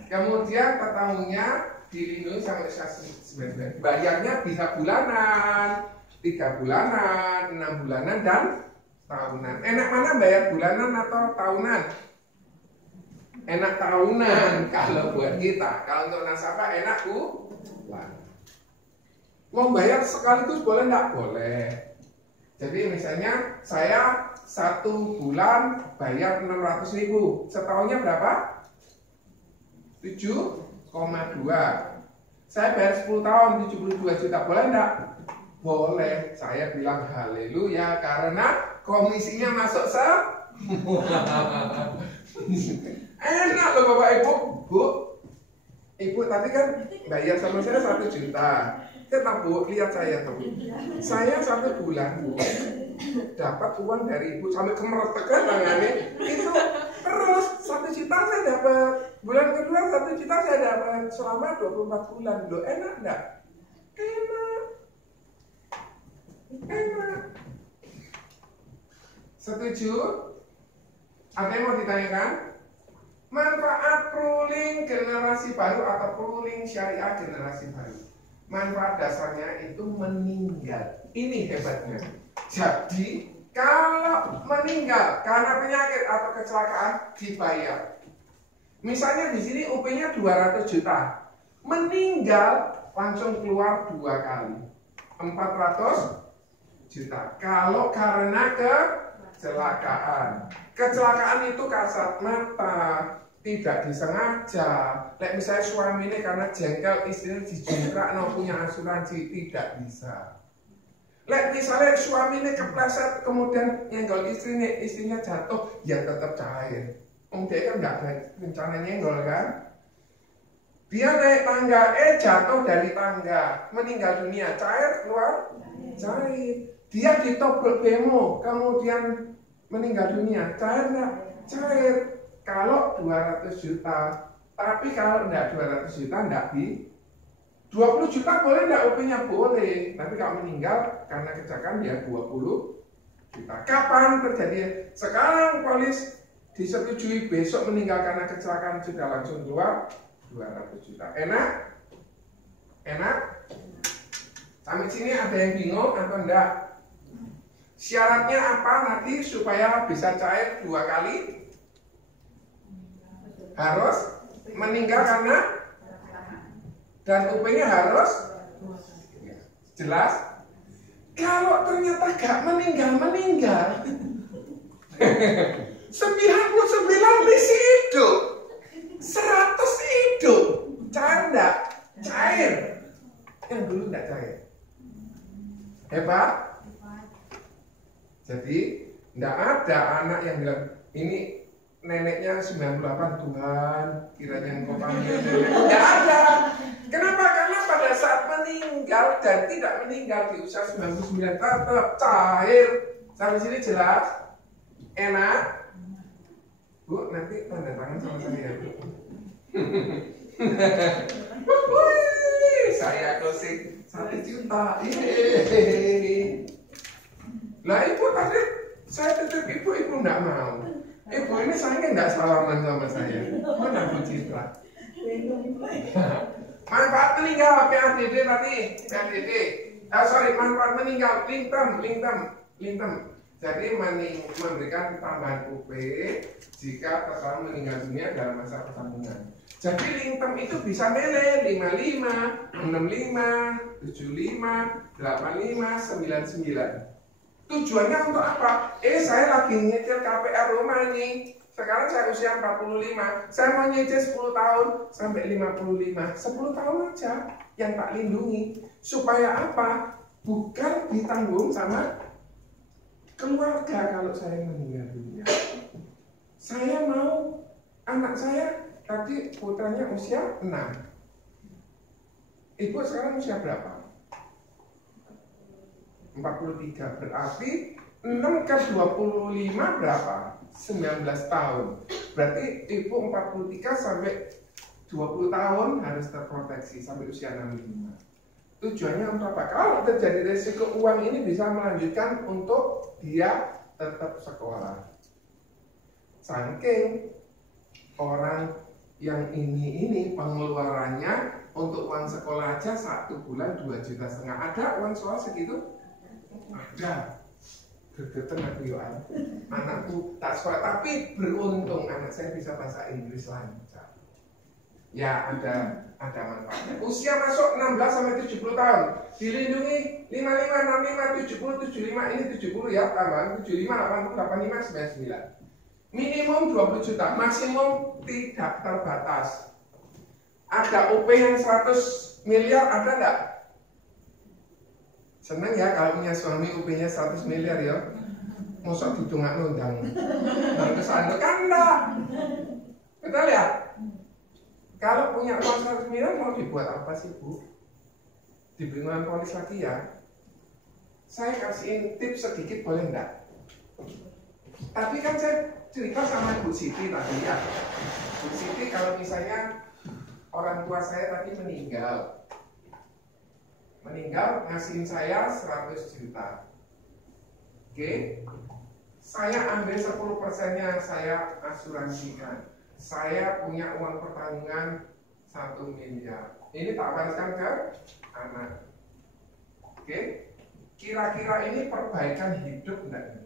Kemudian tahunnya dilindungi sampai usia 99. Bayarnya bisa bulanan, 3 bulanan, 6 bulanan, dan tahunan. Enak mana bayar bulanan atau tahunan? Enak tahunan kalau buat kita. Kalau untuk nasabah enak bulan. Mau bayar sekaligus boleh nggak? Boleh. Jadi misalnya saya 1 bulan bayar 600.000. Setahunnya berapa? 7,2. Saya bayar 10 tahun 72 juta. Boleh nggak? Boleh. Saya bilang haleluya karena komisinya masuk semua. Enak loh Bapak Ibu. Bu, Ibu tadi kan bayar sama saya 1 juta. Tetap Bu, lihat saya tuh. Saya 1 bulan Bu dapat uang dari Ibu sampai kemeretekan tangannya. Itu terus 1 juta saya dapat. Bulan kedua 1 juta saya dapat selama 24 bulan. Loh enak enggak? Enak. Enak. Setuju? Ada yang mau ditanyakan? Manfaat ruling generasi baru atau ruling syariah generasi baru. Manfaat dasarnya itu meninggal. Ini hebatnya. Jadi kalau meninggal karena penyakit atau kecelakaan dibayar. Misalnya di sini UP-nya 200 juta. Meninggal langsung keluar 2 kali. 400 juta. Kalau karena kecelakaan. Kecelakaan itu kasat mata, tidak disengaja. Misalnya suami ini karena jengkel istrinya dijengkrak, punya asuransi, tidak bisa. Misalnya suami ini kepleset kemudian nyenggol istrinya jatuh, ya tetap cair. Dia kan nggak ada rencana nyenggol kan? Dia naik tangga, jatuh dari tangga, meninggal dunia, cair keluar. Cair. Dia ditabrak bemo, kemudian meninggal dunia. Cair nggak? Cair. Kalau 200 juta. Tapi kalau enggak 200 juta, enggak 20 juta boleh enggak UP-nya? Boleh. Tapi kalau meninggal karena kecelakaan ya 20 juta. Kapan terjadi? Sekarang polis disetujui, besok meninggal karena kecelakaan sudah langsung keluar 200 juta. Enak? Enak? Sampai sini ada yang bingung atau enggak? Syaratnya apa nanti supaya bisa cair 2 kali? Harus meninggal karena dan UP-nya harus jelas. Kalau ternyata gak meninggal 99 masih hidup, 100 hidup, cair enggak? Cair. Yang dulu enggak cair. Hebat. Jadi enggak ada anak yang bilang ini neneknya 98, Tuhan kiranya engkau panggil nenek. Enggak ada. Kenapa? Karena pada saat meninggal dan tidak meninggal di usia 99 tetap cair. Sampai sini jelas? Enak? Bu, nanti tanda tangan sama saya. Saya closing 1 juta. Lah ibu tadi saya tetap ibu enggak mau. Ibu ini sayangnya enggak salaman sama saya. Mana Bu Citra? Manfaat meninggal PADD tadi, PADD. Manfaat meninggal lintem. Jadi memberikan tambahan UP jika peserta meninggal dunia dalam masa pertanggungan. Jadi lintem itu bisa milih 55, 65, 75, 85, 99. Tujuannya untuk apa? Saya lagi nyicil KPR rumah nih. Sekarang saya usia 45. Saya mau nyicil 10 tahun sampai 55. 10 tahun aja yang tak lindungi. Supaya apa? Bukan ditanggung sama keluarga kalau saya meninggal dunia. Saya mau anak saya tadi putranya usia 6. Ibu sekarang usia berapa? 43. Berarti 6 ke 25 berapa? 19 tahun. Berarti ibu 43 sampai 20 tahun harus terproteksi sampai usia 65. Tujuannya untuk apa? Kalau terjadi resiko uang ini bisa melanjutkan untuk dia tetap sekolah. Saking orang yang ini pengeluarannya untuk uang sekolah aja 1 bulan 2,5 juta. Ada uang sekolah segitu? Ada. Gergeten aku yoan. Anakku tak sekolah, tapi beruntung anak saya bisa bahasa Inggris lancar. Ya ada manfaatnya. Usia masuk 16 sampai 70 tahun. Dilindungi 55, 65, 70, 75. Ini 70 ya, tambahan 75, 80, 85, 99. Minimum 20 juta, maksimum tidak terbatas. Ada UP yang 100 miliar, ada enggak? Senang ya kalau punya suami UP-nya 100 miliar ya. Masa didongak nundang. Dan kesandung kan enggak. Betul ya? Kalau punya uang 100 miliar mau dibuat apa sih Bu? Diberi polis lagi ya. Saya kasihin tips sedikit boleh enggak? Tapi kan saya cerita sama Bu Siti tadi ya. Bu Siti kalau misalnya orang tua saya tadi meninggal ngasihin saya 100 juta. Oke? Saya ambil 10%-nya saya asuransikan. Saya punya uang pertanggungan 1 miliar. Ini tak wariskan ke anak. Oke? Kira-kira ini perbaikan hidup enggak?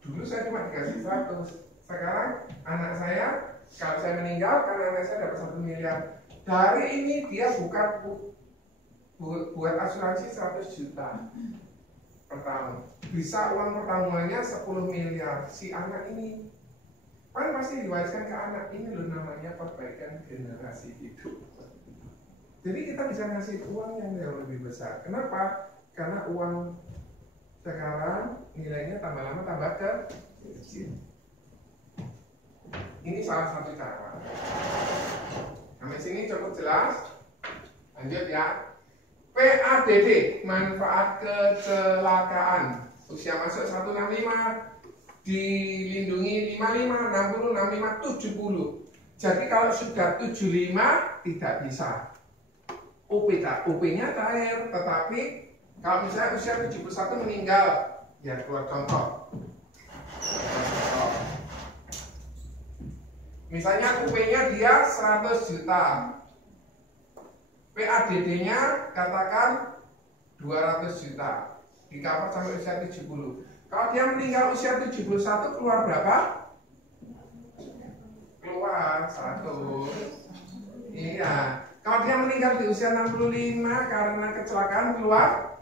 Dulu saya cuma dikasih 100. Sekarang anak saya, kalau saya meninggal karena anak saya dapat 1 miliar. Dari ini dia buat asuransi 100 juta per tahun. Bisa uang pertanggungannya 10 miliar. Si anak ini kan pasti diwariskan ke anak. Ini loh namanya perbaikan generasi hidup. Jadi kita bisa ngasih uang yang jauh lebih besar. Kenapa? Karena uang sekarang nilainya tambah lama tambah kecil. Ini salah satu cara. Sampai sini cukup jelas. Lanjut ya. PADD, manfaat kecelakaan. Usia masuk 165, dilindungi 55, 60, 65, 70. Jadi kalau sudah 75 tidak bisa. UP-nya cair, tetapi kalau misalnya usia 71 meninggal, ya keluar contoh. Misalnya UP-nya dia 100 juta. PADD-nya katakan 200 juta. Di cover sampai usia 70. Kalau dia meninggal usia 71 keluar berapa? Keluar 100. Iya. Kalau dia meninggal di usia 65 karena kecelakaan keluar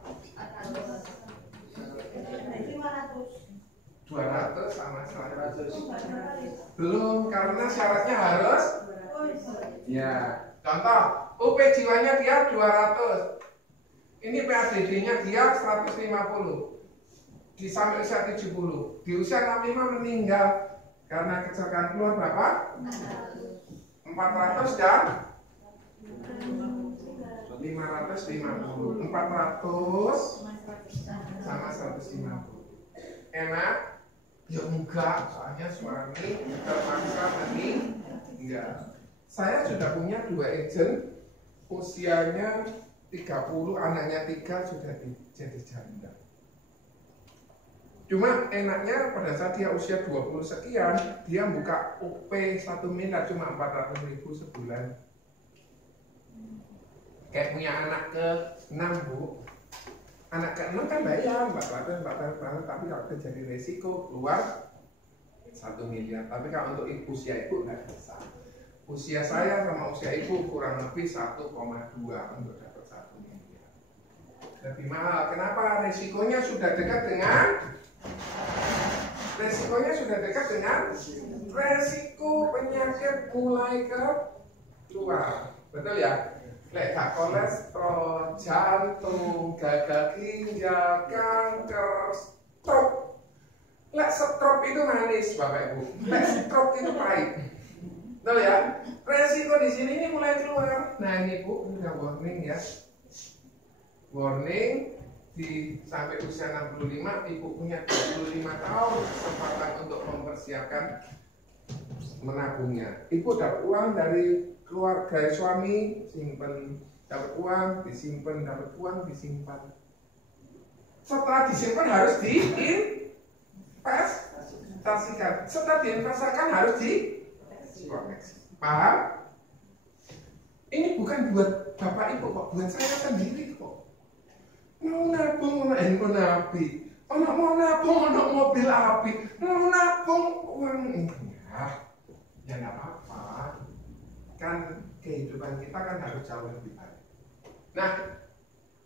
200 sama 100. Belum, karena syaratnya harus ya. Contoh, UP jiwanya dia 200. Ini PADD-nya dia 150. Di sampai usia 70. Di usia 65 meninggal karena kecelakaan keluar berapa? 400 dan 550. 400 sama 150. Enak? Ya enggak, soalnya suami terpaksa meninggal. Saya sudah punya 2 agent, usianya 30, anaknya 3 sudah jadi janda. Cuma enaknya pada saat dia usia 20 sekian, dia buka UP 1 miliar cuma 400.000 sebulan. Kayak punya anak ke-6, Bu. Anak ke-6 kan bayar 400, tapi kalau terjadi resiko keluar 1 miliar. Tapi kalau untuk usia ibu nggak bisa. Usia saya sama usia ibu kurang lebih 1,2 untuk dapat 1 miliar. Lebih mahal. Kenapa? Resikonya sudah dekat dengan resiko penyakit mulai keluar. Betul ya? Lek kolesterol, jantung, gagal ginjal, kanker, stroke. Lek stroke itu manis, Bapak Ibu. Lek stroke itu pahit. Betul ya? Resiko di sini ini mulai keluar. Nah ini Bu, ini udah warning ya. Warning sampai usia 65, ibu punya 25 tahun kesempatan untuk mempersiapkan menabungnya. Ibu dapat uang dari keluarga suami, simpen, dapat uang, disimpan, dapat uang, disimpan. Setelah disimpan harus diinvestasikan. Setelah diinvestasikan harus dikoneksi. Paham? Ini bukan buat Bapak Ibu kok, buat saya sendiri kok. Mau nabung, mau handphone api, mau nabung, mau mobil api, mau nabung uang ini ya nggak apa-apa. Kan kehidupan kita kan harus jauh lebih baik. Nah,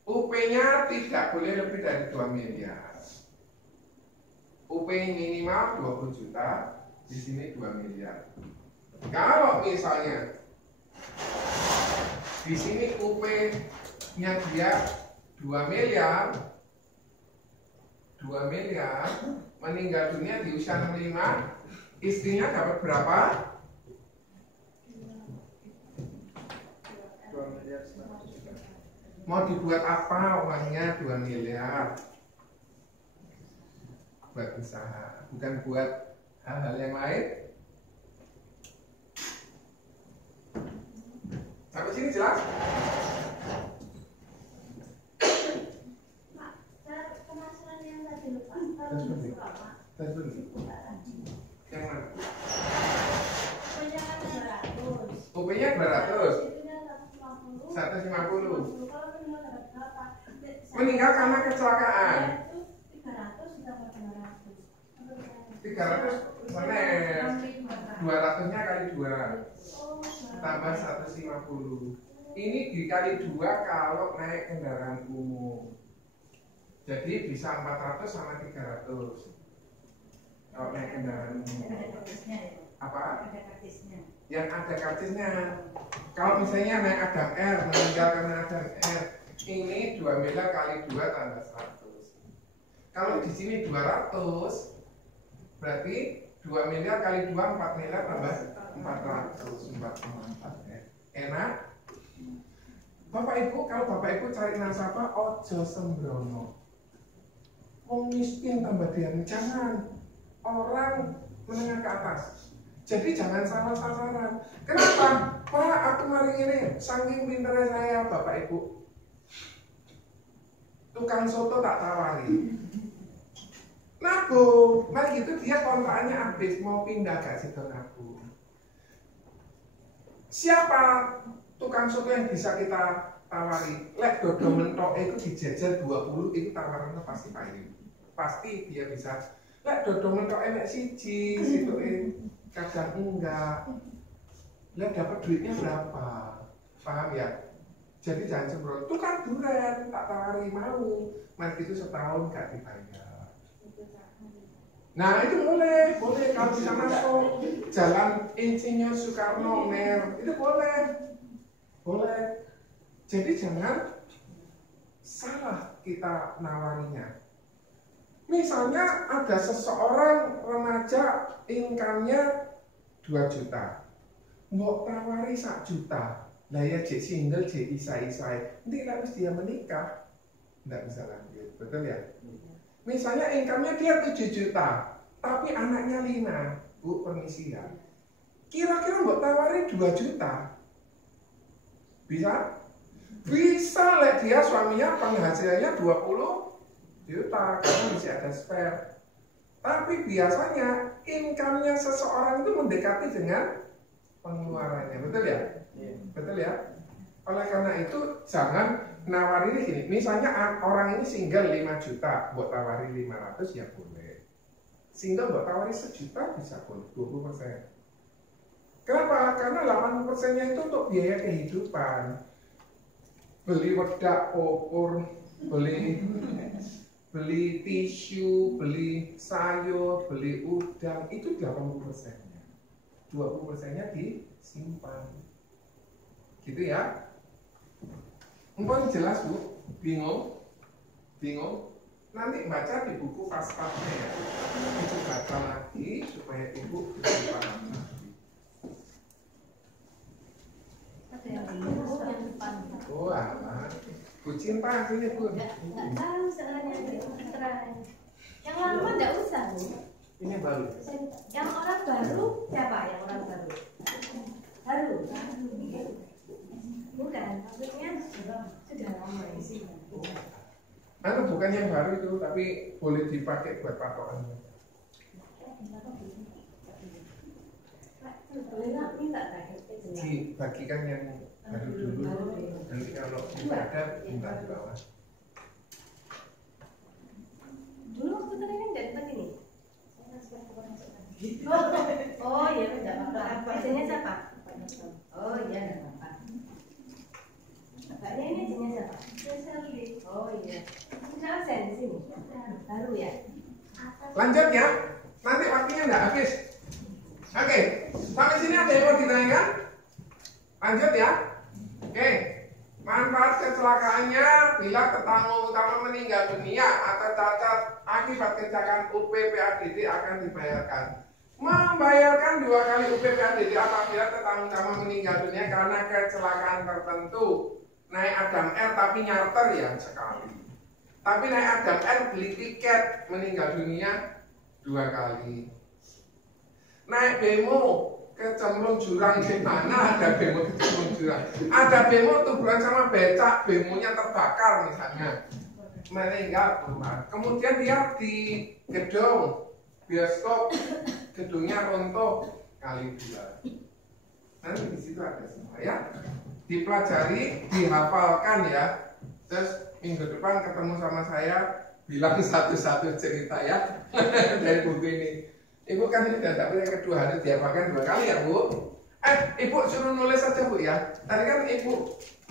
UP-nya tidak boleh lebih dari 2 miliar. UP minimal 20 juta, di sini 2 miliar. Kalau misalnya di sini UP-nya dia 2 miliar, meninggal dunia di usia 65, istrinya dapat berapa? 2 miliar. Mau dibuat apa uangnya 2 miliar? Buat usaha, bukan buat hal-hal yang lain. Sampai sini jelas? Pak, pemasaran yang tadi lepas, Yang mana? UP-nya 200. 150. Meninggal karena kecelakaan. 300 senes. 200-nya kali 2 tambah 150. Ini dikali 2 kalau naik kendaraan umum. Jadi bisa 400 sama 300. Kalau naik kendaraan umum. Apa? Yang ada karcisnya. Kalau misalnya naik Adam R, meninggal karena Adam R, ini 2 miliar kali 2 tambah 100. Kalau di sini 200, berarti 2 miliar kali 2, 4 miliar tambah 400. 4,4 ya. Enak? Bapak Ibu, kalau Bapak Ibu cari nasabah, ojo sembrono. Wong miskin tambah diam, jangan. Orang menengah ke atas. Jadi jangan salah sasaran. Kenapa? Pak, aku mari ini, saking pinternya saya, Bapak Ibu. Tukang soto tak tawari. Nabung, mari gitu dia kontraknya habis, mau pindah gak situ nabung. Siapa tukang soto yang bisa kita tawari? Lek dodo mentok itu dijajal 20, itu tawarannya pasti payu. Pasti dia bisa. Lek dodo mentok enek siji, situ kadang enggak. Lek dapat duitnya berapa? Paham ya? Jadi jangan sembrono. Tukang duren tak tawari mau, mari itu setahun gak dibayar. Nah itu boleh kalau bisa masuk Jalan Insinyur Soekarno Mer, itu boleh. Jadi jangan salah kita nawarinya. Misalnya ada seseorang remaja income-nya 2 juta, mau tawari 1 juta, lah ya jek single, jek isai-isai, nanti harus dia menikah, nggak bisa lanjut, betul ya? Misalnya income-nya dia 7 juta, tapi anaknya 5, Bu, permisi ya. Kira-kira mbok tawari 2 juta. Bisa? Bisa, lihat dia suaminya penghasilannya 20 juta, karena masih ada spare. Tapi biasanya income-nya seseorang itu mendekati dengan pengeluarannya, betul ya? Betul ya? Oleh karena itu jangan nawari ini gini. Misalnya orang ini single 5 juta, buat tawari 500 ya boleh. Single buat tawari 1 juta bisa boleh, 20%. Kenapa? Karena 80%-nya itu untuk biaya kehidupan. Beli wedak, opor, beli tisu, beli sayur, beli udang, itu 80%-nya. 20%-nya disimpan. Gitu ya. Mungkin jelas Bu? Bingung? Nanti baca di buku Faskapnya ya. Ibu baca lagi supaya Ibu bisa paham lagi. Ada yang depan. Oh alah. Bu cinta sini Bu. Enggak tahu soalnya yang lama enggak usah Bu. Ini baru. Yang orang baru siapa? Yang orang baru? Baru. Bukan, maksudnya sudah lama sih. Bukan yang baru itu, tapi boleh dipakai buat patokan. Dibagikan yang baru dulu. Nanti kalau tidak ada, tinggal di bawah. Dulu waktu tadi kan nggak dapat ini. Oh iya, tidak apa-apa. Izinnya siapa? Oh iya, tidak apa-apa. Mbaknya ini izinnya siapa? Oh iya. Sudah absen di sini? Baru ya? Lanjut ya. Nanti waktunya nggak habis. Oke. Sampai sini ada yang mau ditanyakan? Lanjut ya. Oke. Manfaat kecelakaannya bila tetangga utama meninggal dunia atau cacat akibat kecelakaan UPPADD akan dibayarkan. Membayarkan 2 kali UPPADD apabila tetangga utama meninggal dunia karena kecelakaan tertentu. Naik Adam R tapi nyarter ya sekali. Tapi naik Adam R beli tiket meninggal dunia 2 kali. Naik bemo kecemplung jurang di mana ada bemo kecemplung jurang. Ada bemo tuburan sama becak, bemonya terbakar misalnya. Meninggal keluar. Kemudian dia di gedung bioskop, gedungnya runtuh kali 2. Nanti di situ ada semua ya. Dipelajari, dihafalkan ya. Terus minggu depan ketemu sama saya, bilang satu-satu cerita ya dari buku ini. Ibu kan ini sudah dapat yang kedua, harus dihafalkan 2 kali ya Bu. Ibu suruh nulis saja Bu ya. Tadi kan Ibu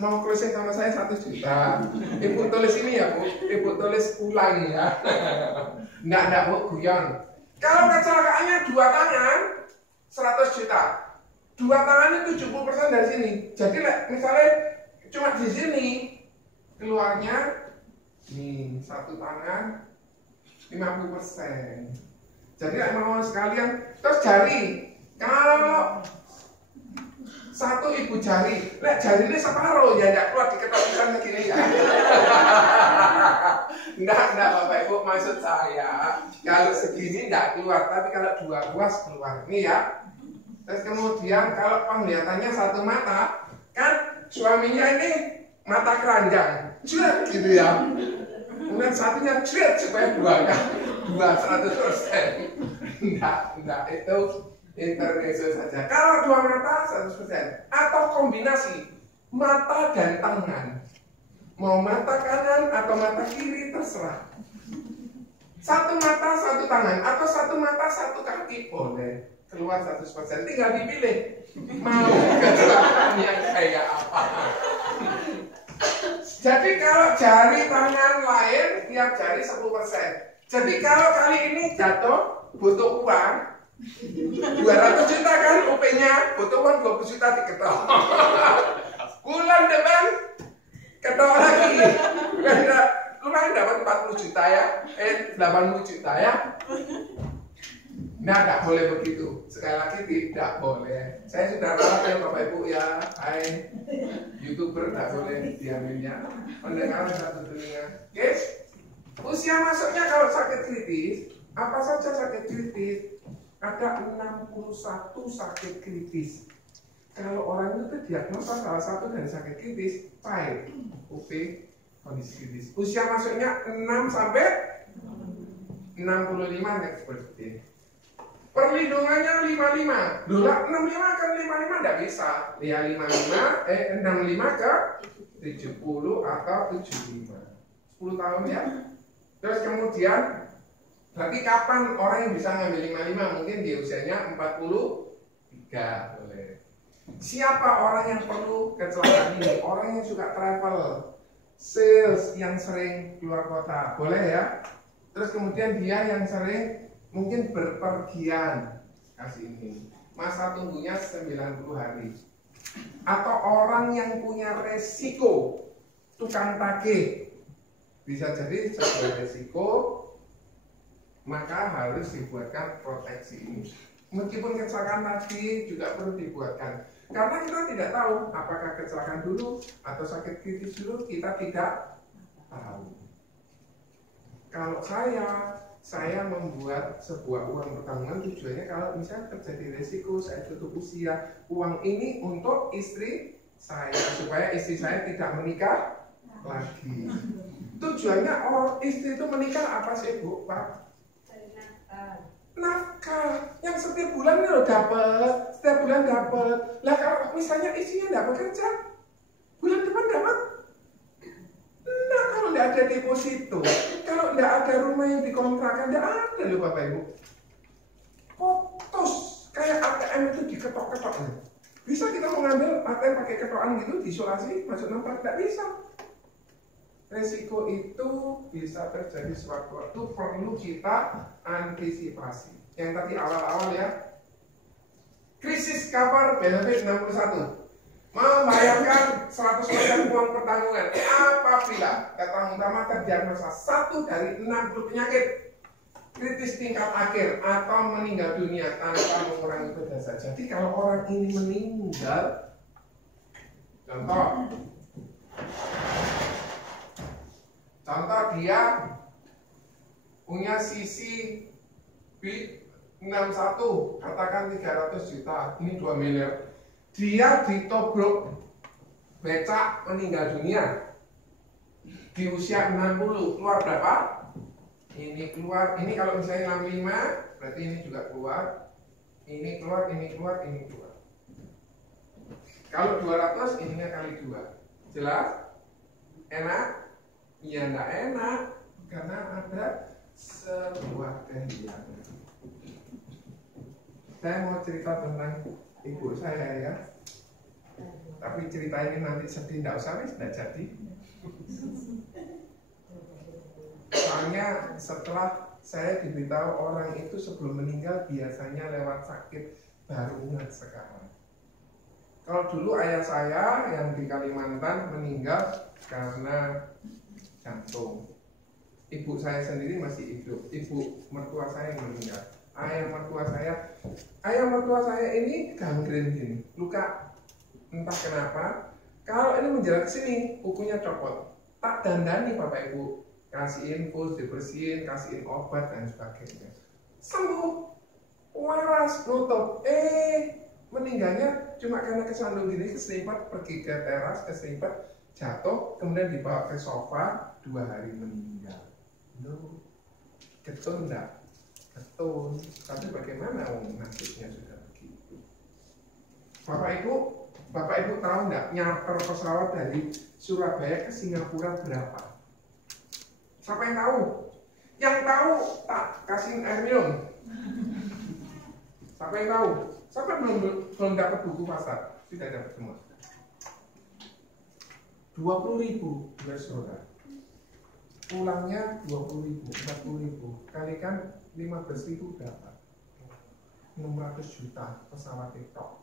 mau closing sama saya 1 juta. Ibu tulis ini ya Bu. Ibu tulis ulang ya. Enggak Bu, guyon. Kalau kecelakaannya 2 tangan 100 juta. 2 tangan itu 70% dari sini. Jadi misalnya cuma di sini keluarnya nih 1 tangan 50%. Jadi mau sekalian terus jari. Kalau satu ibu jari. Lek jari ini separuh ya, tidak keluar diketok-ketok gini ya. Enggak Bapak Ibu, maksud saya kalau segini tidak keluar, tapi kalau 2 ruas keluar. Ini ya. Terus kemudian kalau penglihatannya satu mata, kan suaminya ini mata keranjang, jerat gitu ya. Kemudian satunya jerat supaya 2 100%. Enggak, itu intermezzo saja. Kalau 2 mata 100%, atau kombinasi mata dan tangan, mau mata kanan atau mata kiri terserah. Satu mata satu tangan, atau satu mata satu kaki boleh. Keluar 100%, tinggal dipilih mau kecelakaan yang kayak apa. Jadi kalau jari tangan lain tiap jari 10%. Jadi kalau kali ini jatuh butuh uang 200 juta kan UP-nya, butuh uang 20 juta diketok. Bulan depan ketok lagi. Lumayan dapat 40 juta ya, 80 juta ya. Nah, tidak boleh begitu. Sekali lagi tidak boleh. Saya sudah rawat ya Bapak Ibu ya. Hai, YouTuber tidak boleh diambilnya. Pendengaran satu telinga. Oke? Usia masuknya kalau sakit kritis, apa saja sakit kritis? Ada 61 sakit kritis. Kalau orang itu diagnosa salah satu dari sakit kritis, PAI, UP, kondisi kritis. Usia masuknya 6 sampai 65 next birthday. Perlindungannya 55. Loh, 65 kan 55 enggak bisa. Ya 65 ke 70 atau 75. 10 tahun ya. Terus kemudian berarti kapan orang yang bisa ngambil 55? Mungkin di usianya 43 boleh. Siapa orang yang perlu kecelakaan ini? Orang yang suka travel, sales yang sering keluar kota, boleh ya. Terus kemudian dia yang sering mungkin berpergian, kasih ini masa tunggunya 90 hari. Atau orang yang punya resiko tukang tagih, bisa jadi sebuah resiko, maka harus dibuatkan proteksi ini. Meskipun kecelakaan tadi juga perlu dibuatkan, karena kita tidak tahu apakah kecelakaan dulu atau sakit kritis dulu, kita tidak tahu. Kalau saya membuat sebuah uang pertanggungan tujuannya kalau misalnya terjadi resiko, saya tutup usia, uang ini untuk istri saya supaya istri saya tidak menikah lagi. Tujuannya istri itu menikah apa sih Bu, Pak? Nafkah yang setiap bulan loh dapat, setiap bulan dapat. Lah kalau misalnya istrinya tidak bekerja, bulan depan dapat. Nah, kalau tidak ada deposito, kalau tidak ada rumah yang dikontrakkan, tidak ada loh Bapak Ibu. Putus, kayak ATM itu diketok-ketok. Bisa kita mengambil ATM pakai ketokan gitu, diisolasi, masuk nomor, tidak bisa. Resiko itu bisa terjadi sewaktu-waktu, perlu kita antisipasi. Yang tadi awal-awal ya, krisis cover benefit 61. Membayarkan 100% uang pertanggungan apabila kata utama terdiagnosa 1 dari 60 penyakit kritis tingkat akhir atau meninggal dunia tanpa mengurangi dosa. Jadi kalau orang ini meninggal, contoh dia punya sisi B61, katakan 300 juta, ini 2 miliar. Dia ditobrok becak meninggal dunia di usia 60, keluar berapa? Ini keluar, ini kalau misalnya 65 berarti ini juga keluar. Ini keluar, ini keluar, ini keluar. Kalau 200 ininya kali 2. Jelas? Enak? Ya enggak enak karena ada sebuah kehilangan. Saya mau cerita tentang ibu saya ya, tapi cerita ini nanti sedih, tidak usah wis, tidak jadi. Soalnya setelah saya diberitahu orang itu sebelum meninggal biasanya lewat sakit baru ingat sekarang. Kalau dulu ayah saya yang di Kalimantan meninggal karena jantung. Ibu saya sendiri masih hidup, ibu mertua saya yang meninggal. Ayah mertua saya ini gangren gini, luka Entah kenapa, kalau ini menjerat ke sini, kukunya copot. Tak dandani Bapak Ibu, kasih infus, dibersihin, kasihin obat dan sebagainya. Sembuh, waras, nutup. Meninggalnya cuma karena kesandung gini, keselimpet, pergi ke teras, keselimpet, jatuh, kemudian dibawa ke sofa, 2 hari meninggal. Loh, ketun enggak? Ketun, tapi bagaimana nasibnya sudah begitu? Bapak Ibu tahu nggak nyarter pesawat dari Surabaya ke Singapura berapa? Siapa yang tahu? Yang tahu tak kasih air minum. Siapa yang tahu? Siapa belum dapat buku pasar? Sudah dapat semua. 20.000 US$. Pulangnya 20.000, 40.000. Kalikan 15.000 berapa? 600 juta pesawat TikTok.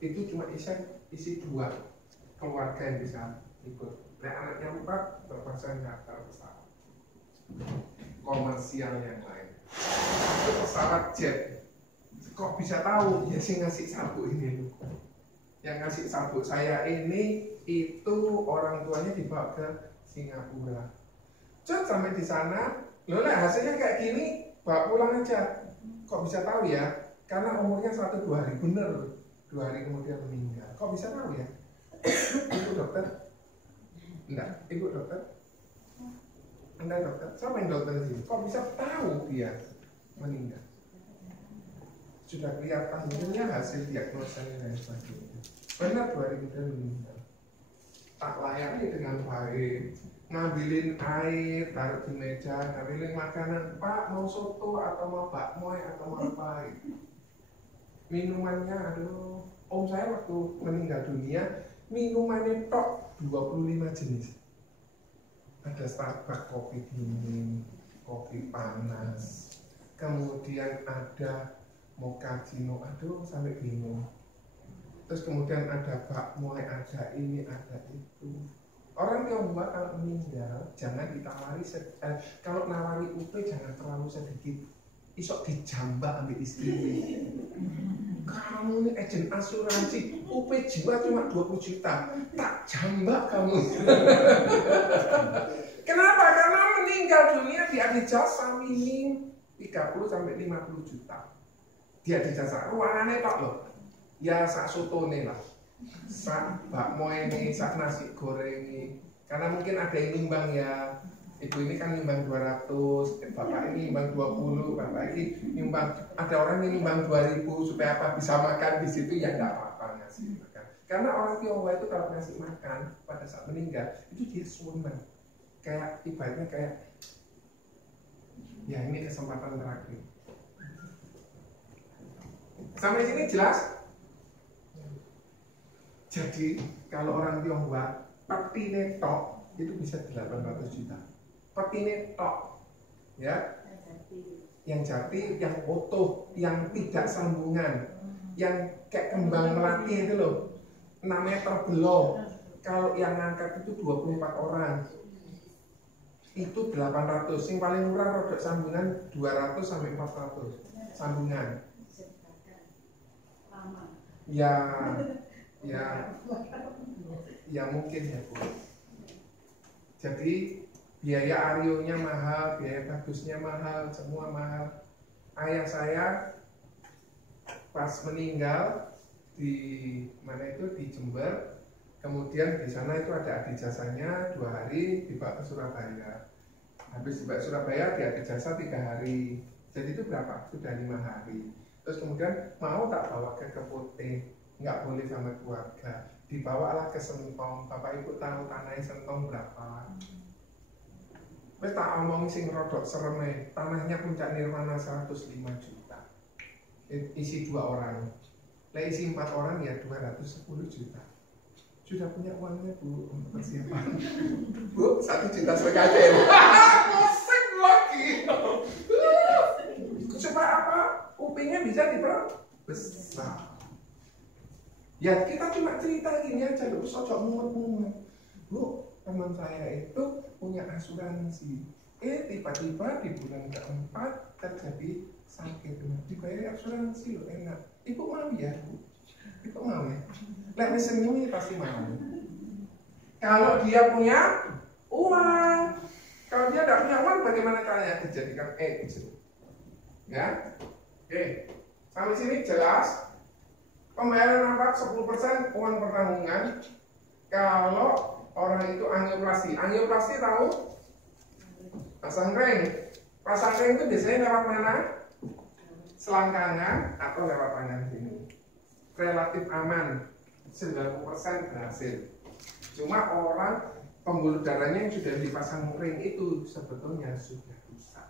Itu cuma isi 2 keluarga yang bisa ikut. Nah, anaknya 4 terpaksa nyarter pesawat komersial yang lain. Itu pesawat jet. Kok bisa tahu? Ya sih ngasih sabuk ini. Yang ngasih sabuk saya ini itu orang tuanya dibawa ke Singapura. Cet sampai di sana, loh lah hasilnya kayak gini, bawa pulang aja. Kok bisa tahu ya? Karena umurnya 1-2 hari, bener 2 hari kemudian meninggal. Kok bisa tahu ya? Ibu dokter? Enggak, ibu dokter? Anda dokter? Siapa yang dokter sih? Kok bisa tahu dia meninggal? Sudah kelihatan mungkinnya hasil diagnosanya dan sebagainya. Benar 2 hari kemudian meninggal. Tak layani dengan baik. Ngambilin air, taruh di meja, ngambilin makanan. Pak, mau soto atau mau bakmoy atau mau apa? Minumannya, aduh, om saya waktu meninggal dunia, minumannya tok 25 jenis. Ada Starbucks kopi dingin, kopi panas, kemudian ada mochaccino, aduh sampai bingung. Terus kemudian ada bakmoy, ada ini, ada itu. Orang Tionghoa kalau meninggal jangan ditawari, kalau nawari UP jangan terlalu sedikit. Isok dijambak ambil istri. Kamu ini agen asuransi, UP jiwa cuma 20 juta, tak jambak kamu. Kenapa? Karena meninggal dunia dia dijasa minim 30-50 juta. Dia dijasa ruangannya tok loh. Ya sak sotone lah. Sak bakmoy ini, sak nasi goreng ini. Karena mungkin ada yang nyumbang ya. Ibu ini kan nyumbang 200, bapak ini nyumbang 20, bapak ini nyumbang, ada orang yang nyumbang 2.000 supaya apa bisa makan di situ ya enggak apa-apa ngasih makan. Karena orang Tionghoa itu kalau ngasih makan pada saat meninggal itu dia sunnah. Kayak ibaratnya kayak ya ini kesempatan terakhir. Sampai sini jelas? Jadi kalau orang Tionghoa peti netok itu bisa 800 juta. Peti netok, ya, yang jati, yang utuh, yang tidak sambungan, yang kayak kembang melati itu loh, 6 meter below. Kalau yang ngangkat itu 24 orang, itu 800. Yang paling murah rodok sambungan 200 sampai 400 sambungan. Ya mungkin ya Bu. Jadi biaya arionya mahal, biaya bagusnya mahal, semua mahal. Ayah saya pas meninggal di mana itu di Jember, kemudian di sana itu ada adijasanya 2 hari dibawa ke Surabaya. Habis dibawa ke Surabaya dia adijasa 3 hari. Jadi itu berapa? Sudah 5 hari. Terus kemudian mau tak bawa ke Keputih, nggak boleh sama keluarga. Dibawalah ke Sentong. Bapak Ibu tahu tanahnya Sentong berapa? Wes tak omong sing rodok sereme, tanahnya Puncak Nirwana 105 juta. Isi 2 orang. Lah isi 4 orang ya 210 juta. Sudah punya uangnya Bu untuk persiapan. Bu, 1,5 juta. Pusing lagi. Supaya apa? Upingnya bisa diperbesar. Ya kita cuma cerita gini aja, lu sojok mumet-mumet. Bu, teman saya itu punya asuransi. Tiba-tiba di bulan keempat terjadi sakit. Dibayar asuransi loh, enak. Ibu mau ya, Bu? Ibu mau ya? Lek wis senyum pasti mau. Kalau dia punya uang, kalau dia tidak punya uang, bagaimana caranya dijadikan agent? Ya, oke. Sampai sini jelas. Pembayaran nampak 10% uang pertanggungan. Kalau orang itu angioplasti. Angioplasti tahu? Pasang ring. Pasang ring itu biasanya lewat mana? Selangkangan atau lewat tangan sini. Relatif aman. 90% berhasil. Cuma orang pembuluh darahnya yang sudah dipasang ring itu sebetulnya sudah rusak.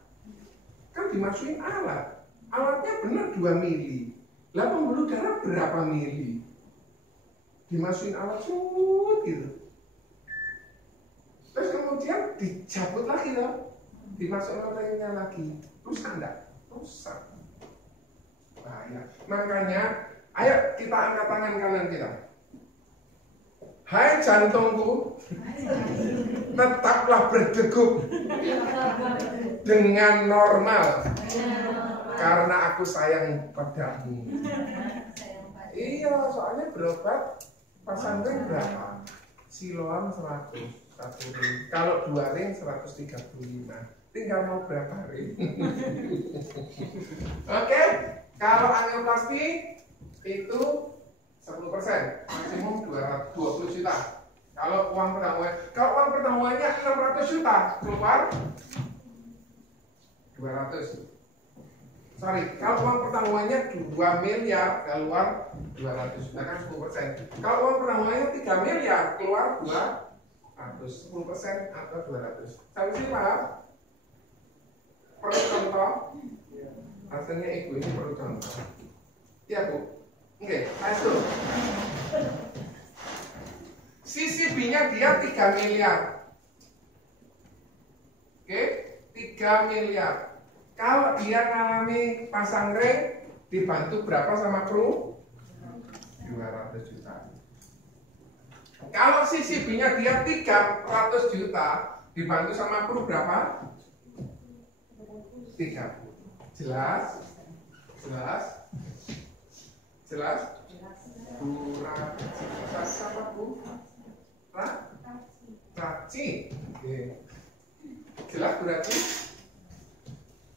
Kan dimasukin alat. Alatnya benar 2 mili. Lah pembuluh darah berapa mili? Dimasukin alat gitu. Terus kemudian dicabut lagi loh. Dimasukkan ringnya lagi. Rusak enggak? Rusak. Bahaya. Makanya ayo kita angkat tangan kanan kita. Hai jantungku, tetaplah berdegup dengan normal karena aku sayang padamu. Iya, soalnya berobat pasang ring berapa? Siloam 100, 1 ring. Kalau 2 ring 135. Tinggal mau berapa ring? Oke, kalau angioplasti itu 10%, maksimum 20 juta. Kalau uang pertanggungannya 600 juta, keluar 200. Sorry, kalau uang pertanggungannya 2 miliar, keluar 200 juta kan 10%. Kalau uang pertanggungannya 3 miliar, keluar 200, 10% atau 200. Sampai sini paham? Perlu contoh? Hasilnya ibu ini perlu contoh. Ya Bu. Oke, masuk. Sisi B-nya dia 3 miliar. Oke, 3 miliar. Kalau dia mengalami pasang ring, dibantu berapa sama kru? 200 juta. Kalau sisi B-nya dia 300 juta, dibantu sama kru berapa? 30. Jelas? Jelas? Jelas? Jelas apa Bu? Raci. Jelas berarti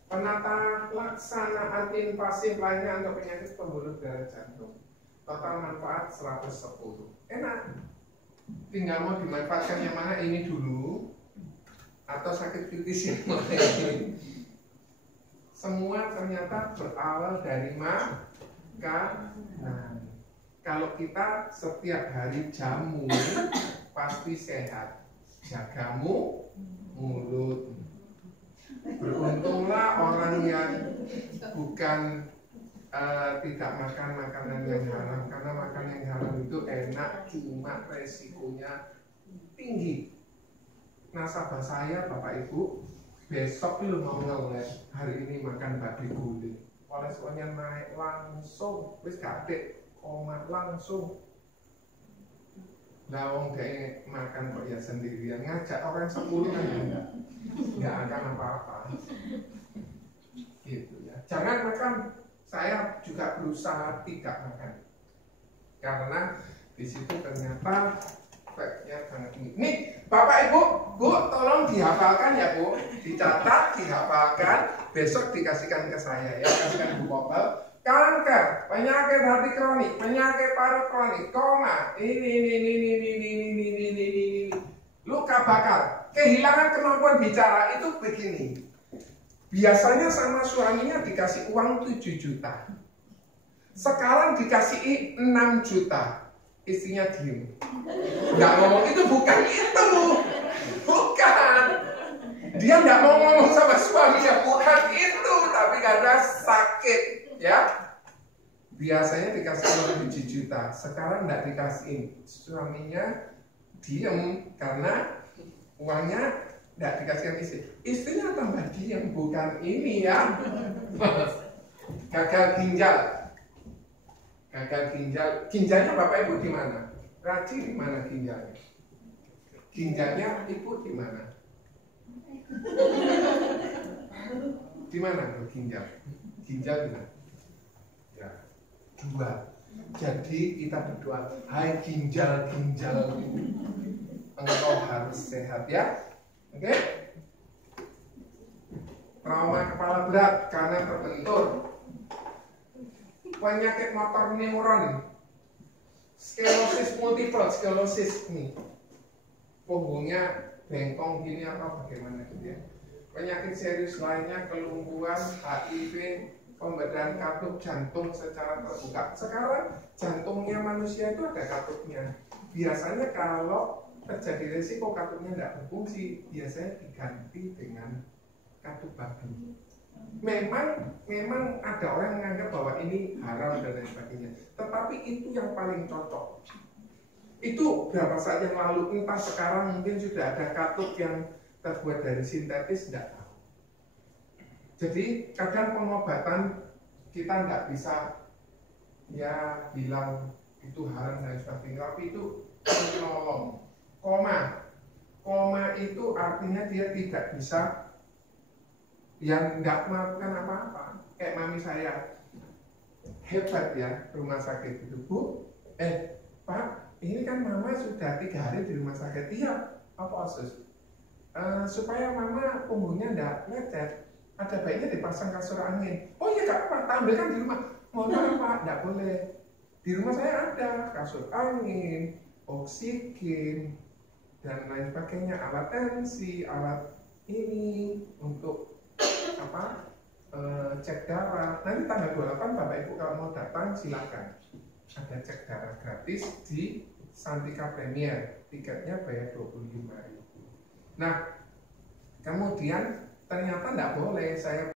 penata laksana antiinvasif lainnya untuk penyakit pembuluh darah jantung. Total manfaat 110. Enak. Tinggal mau dimanfaatkan yang mana ini dulu atau sakit kritis yang mana ini. Semua ternyata berawal dari makanan. Kalau kita setiap hari jamu pasti sehat. Jagamu mulut. Beruntunglah orang yang bukan tidak makan makanan yang haram, karena makan yang haram itu enak, cuma resikonya tinggi. Nasabah saya, Bapak Ibu, besok lu mau ngeles, hari ini makan babi guling, kolesterolnya naik langsung, wis gede, komat langsung. Lawang dia makan kok ya sendirian, ngajak orang 10 kan nggak akan apa-apa. Gitu ya. Jangan makan. Saya juga berusaha tidak makan karena di situ ternyata efeknya sangat tinggi. Nih, Bapak Ibu, Bu, tolong dihafalkan ya Bu, dicatat, dihafalkan, besok dikasihkan ke saya ya, kasihkan Bu Popel. Kanker, penyakit hati kronik, penyakit paru kronik, koma, ini, luka bakar, kehilangan kemampuan bicara itu begini. Biasanya sama suaminya dikasih uang 7 juta. Sekarang dikasih 6 juta. Istrinya diem. Nggak ngomong itu, bukan itu. Bukan. Dia nggak mau ngomong sama suaminya, bukan itu. Tapi karena sakit. Ya, biasanya dikasih uang 7 juta, sekarang nggak dikasihin. Suaminya diem karena uangnya nggak dikasihkan istri. Istrinya tambah diem, bukan ini ya. Gagal ginjal. Gagal ginjal. Ginjalnya Bapak Ibu di mana? Raci di mana ginjalnya? Ginjalnya Ibu di mana? Di mana ginjal? Ginjal di mana? Ya, 2. Jadi kita berdoa, hai ginjal-ginjalku, engkau harus sehat ya. Oke? Trauma kepala berat karena terbentur. Penyakit motor neuron, sklerosis multiple, sklerosis nih, punggungnya bengkong gini atau bagaimana gitu ya. Penyakit serius lainnya kelumpuhan, HIV, pembedahan katup jantung secara terbuka. Sekarang jantungnya manusia itu ada katupnya. Biasanya kalau terjadi resiko katupnya tidak berfungsi, biasanya diganti dengan katup babi. Memang ada orang yang menganggap bahwa ini haram dan lain sebagainya. Tetapi itu yang paling cocok. Itu berapa saat yang lalu, entah sekarang mungkin sudah ada katup yang terbuat dari sintetis, tidak tahu. Jadi kadang pengobatan kita nggak bisa ya bilang itu haram dan sebagainya, tapi itu menolong. Koma itu artinya dia tidak bisa, yang nggak melakukan apa-apa. Kayak mami saya hebat ya, rumah sakit itu, Bu, Pak, ini kan mama sudah 3 hari di rumah sakit. Iya, apa Sus? Supaya mama punggungnya nggak lecet, ada baiknya dipasang kasur angin. Oh iya, nggak apa-apa, tampilkan di rumah. Mohon maaf Pak, nggak boleh. Di rumah saya ada kasur angin, oksigen, dan lain sebagainya, alat tensi, alat ini untuk cek darah. Nanti tanggal 28 Bapak Ibu kalau mau datang silakan. Ada cek darah gratis di Santika Premier. Tiketnya bayar 25.000. Nah, kemudian ternyata tidak boleh saya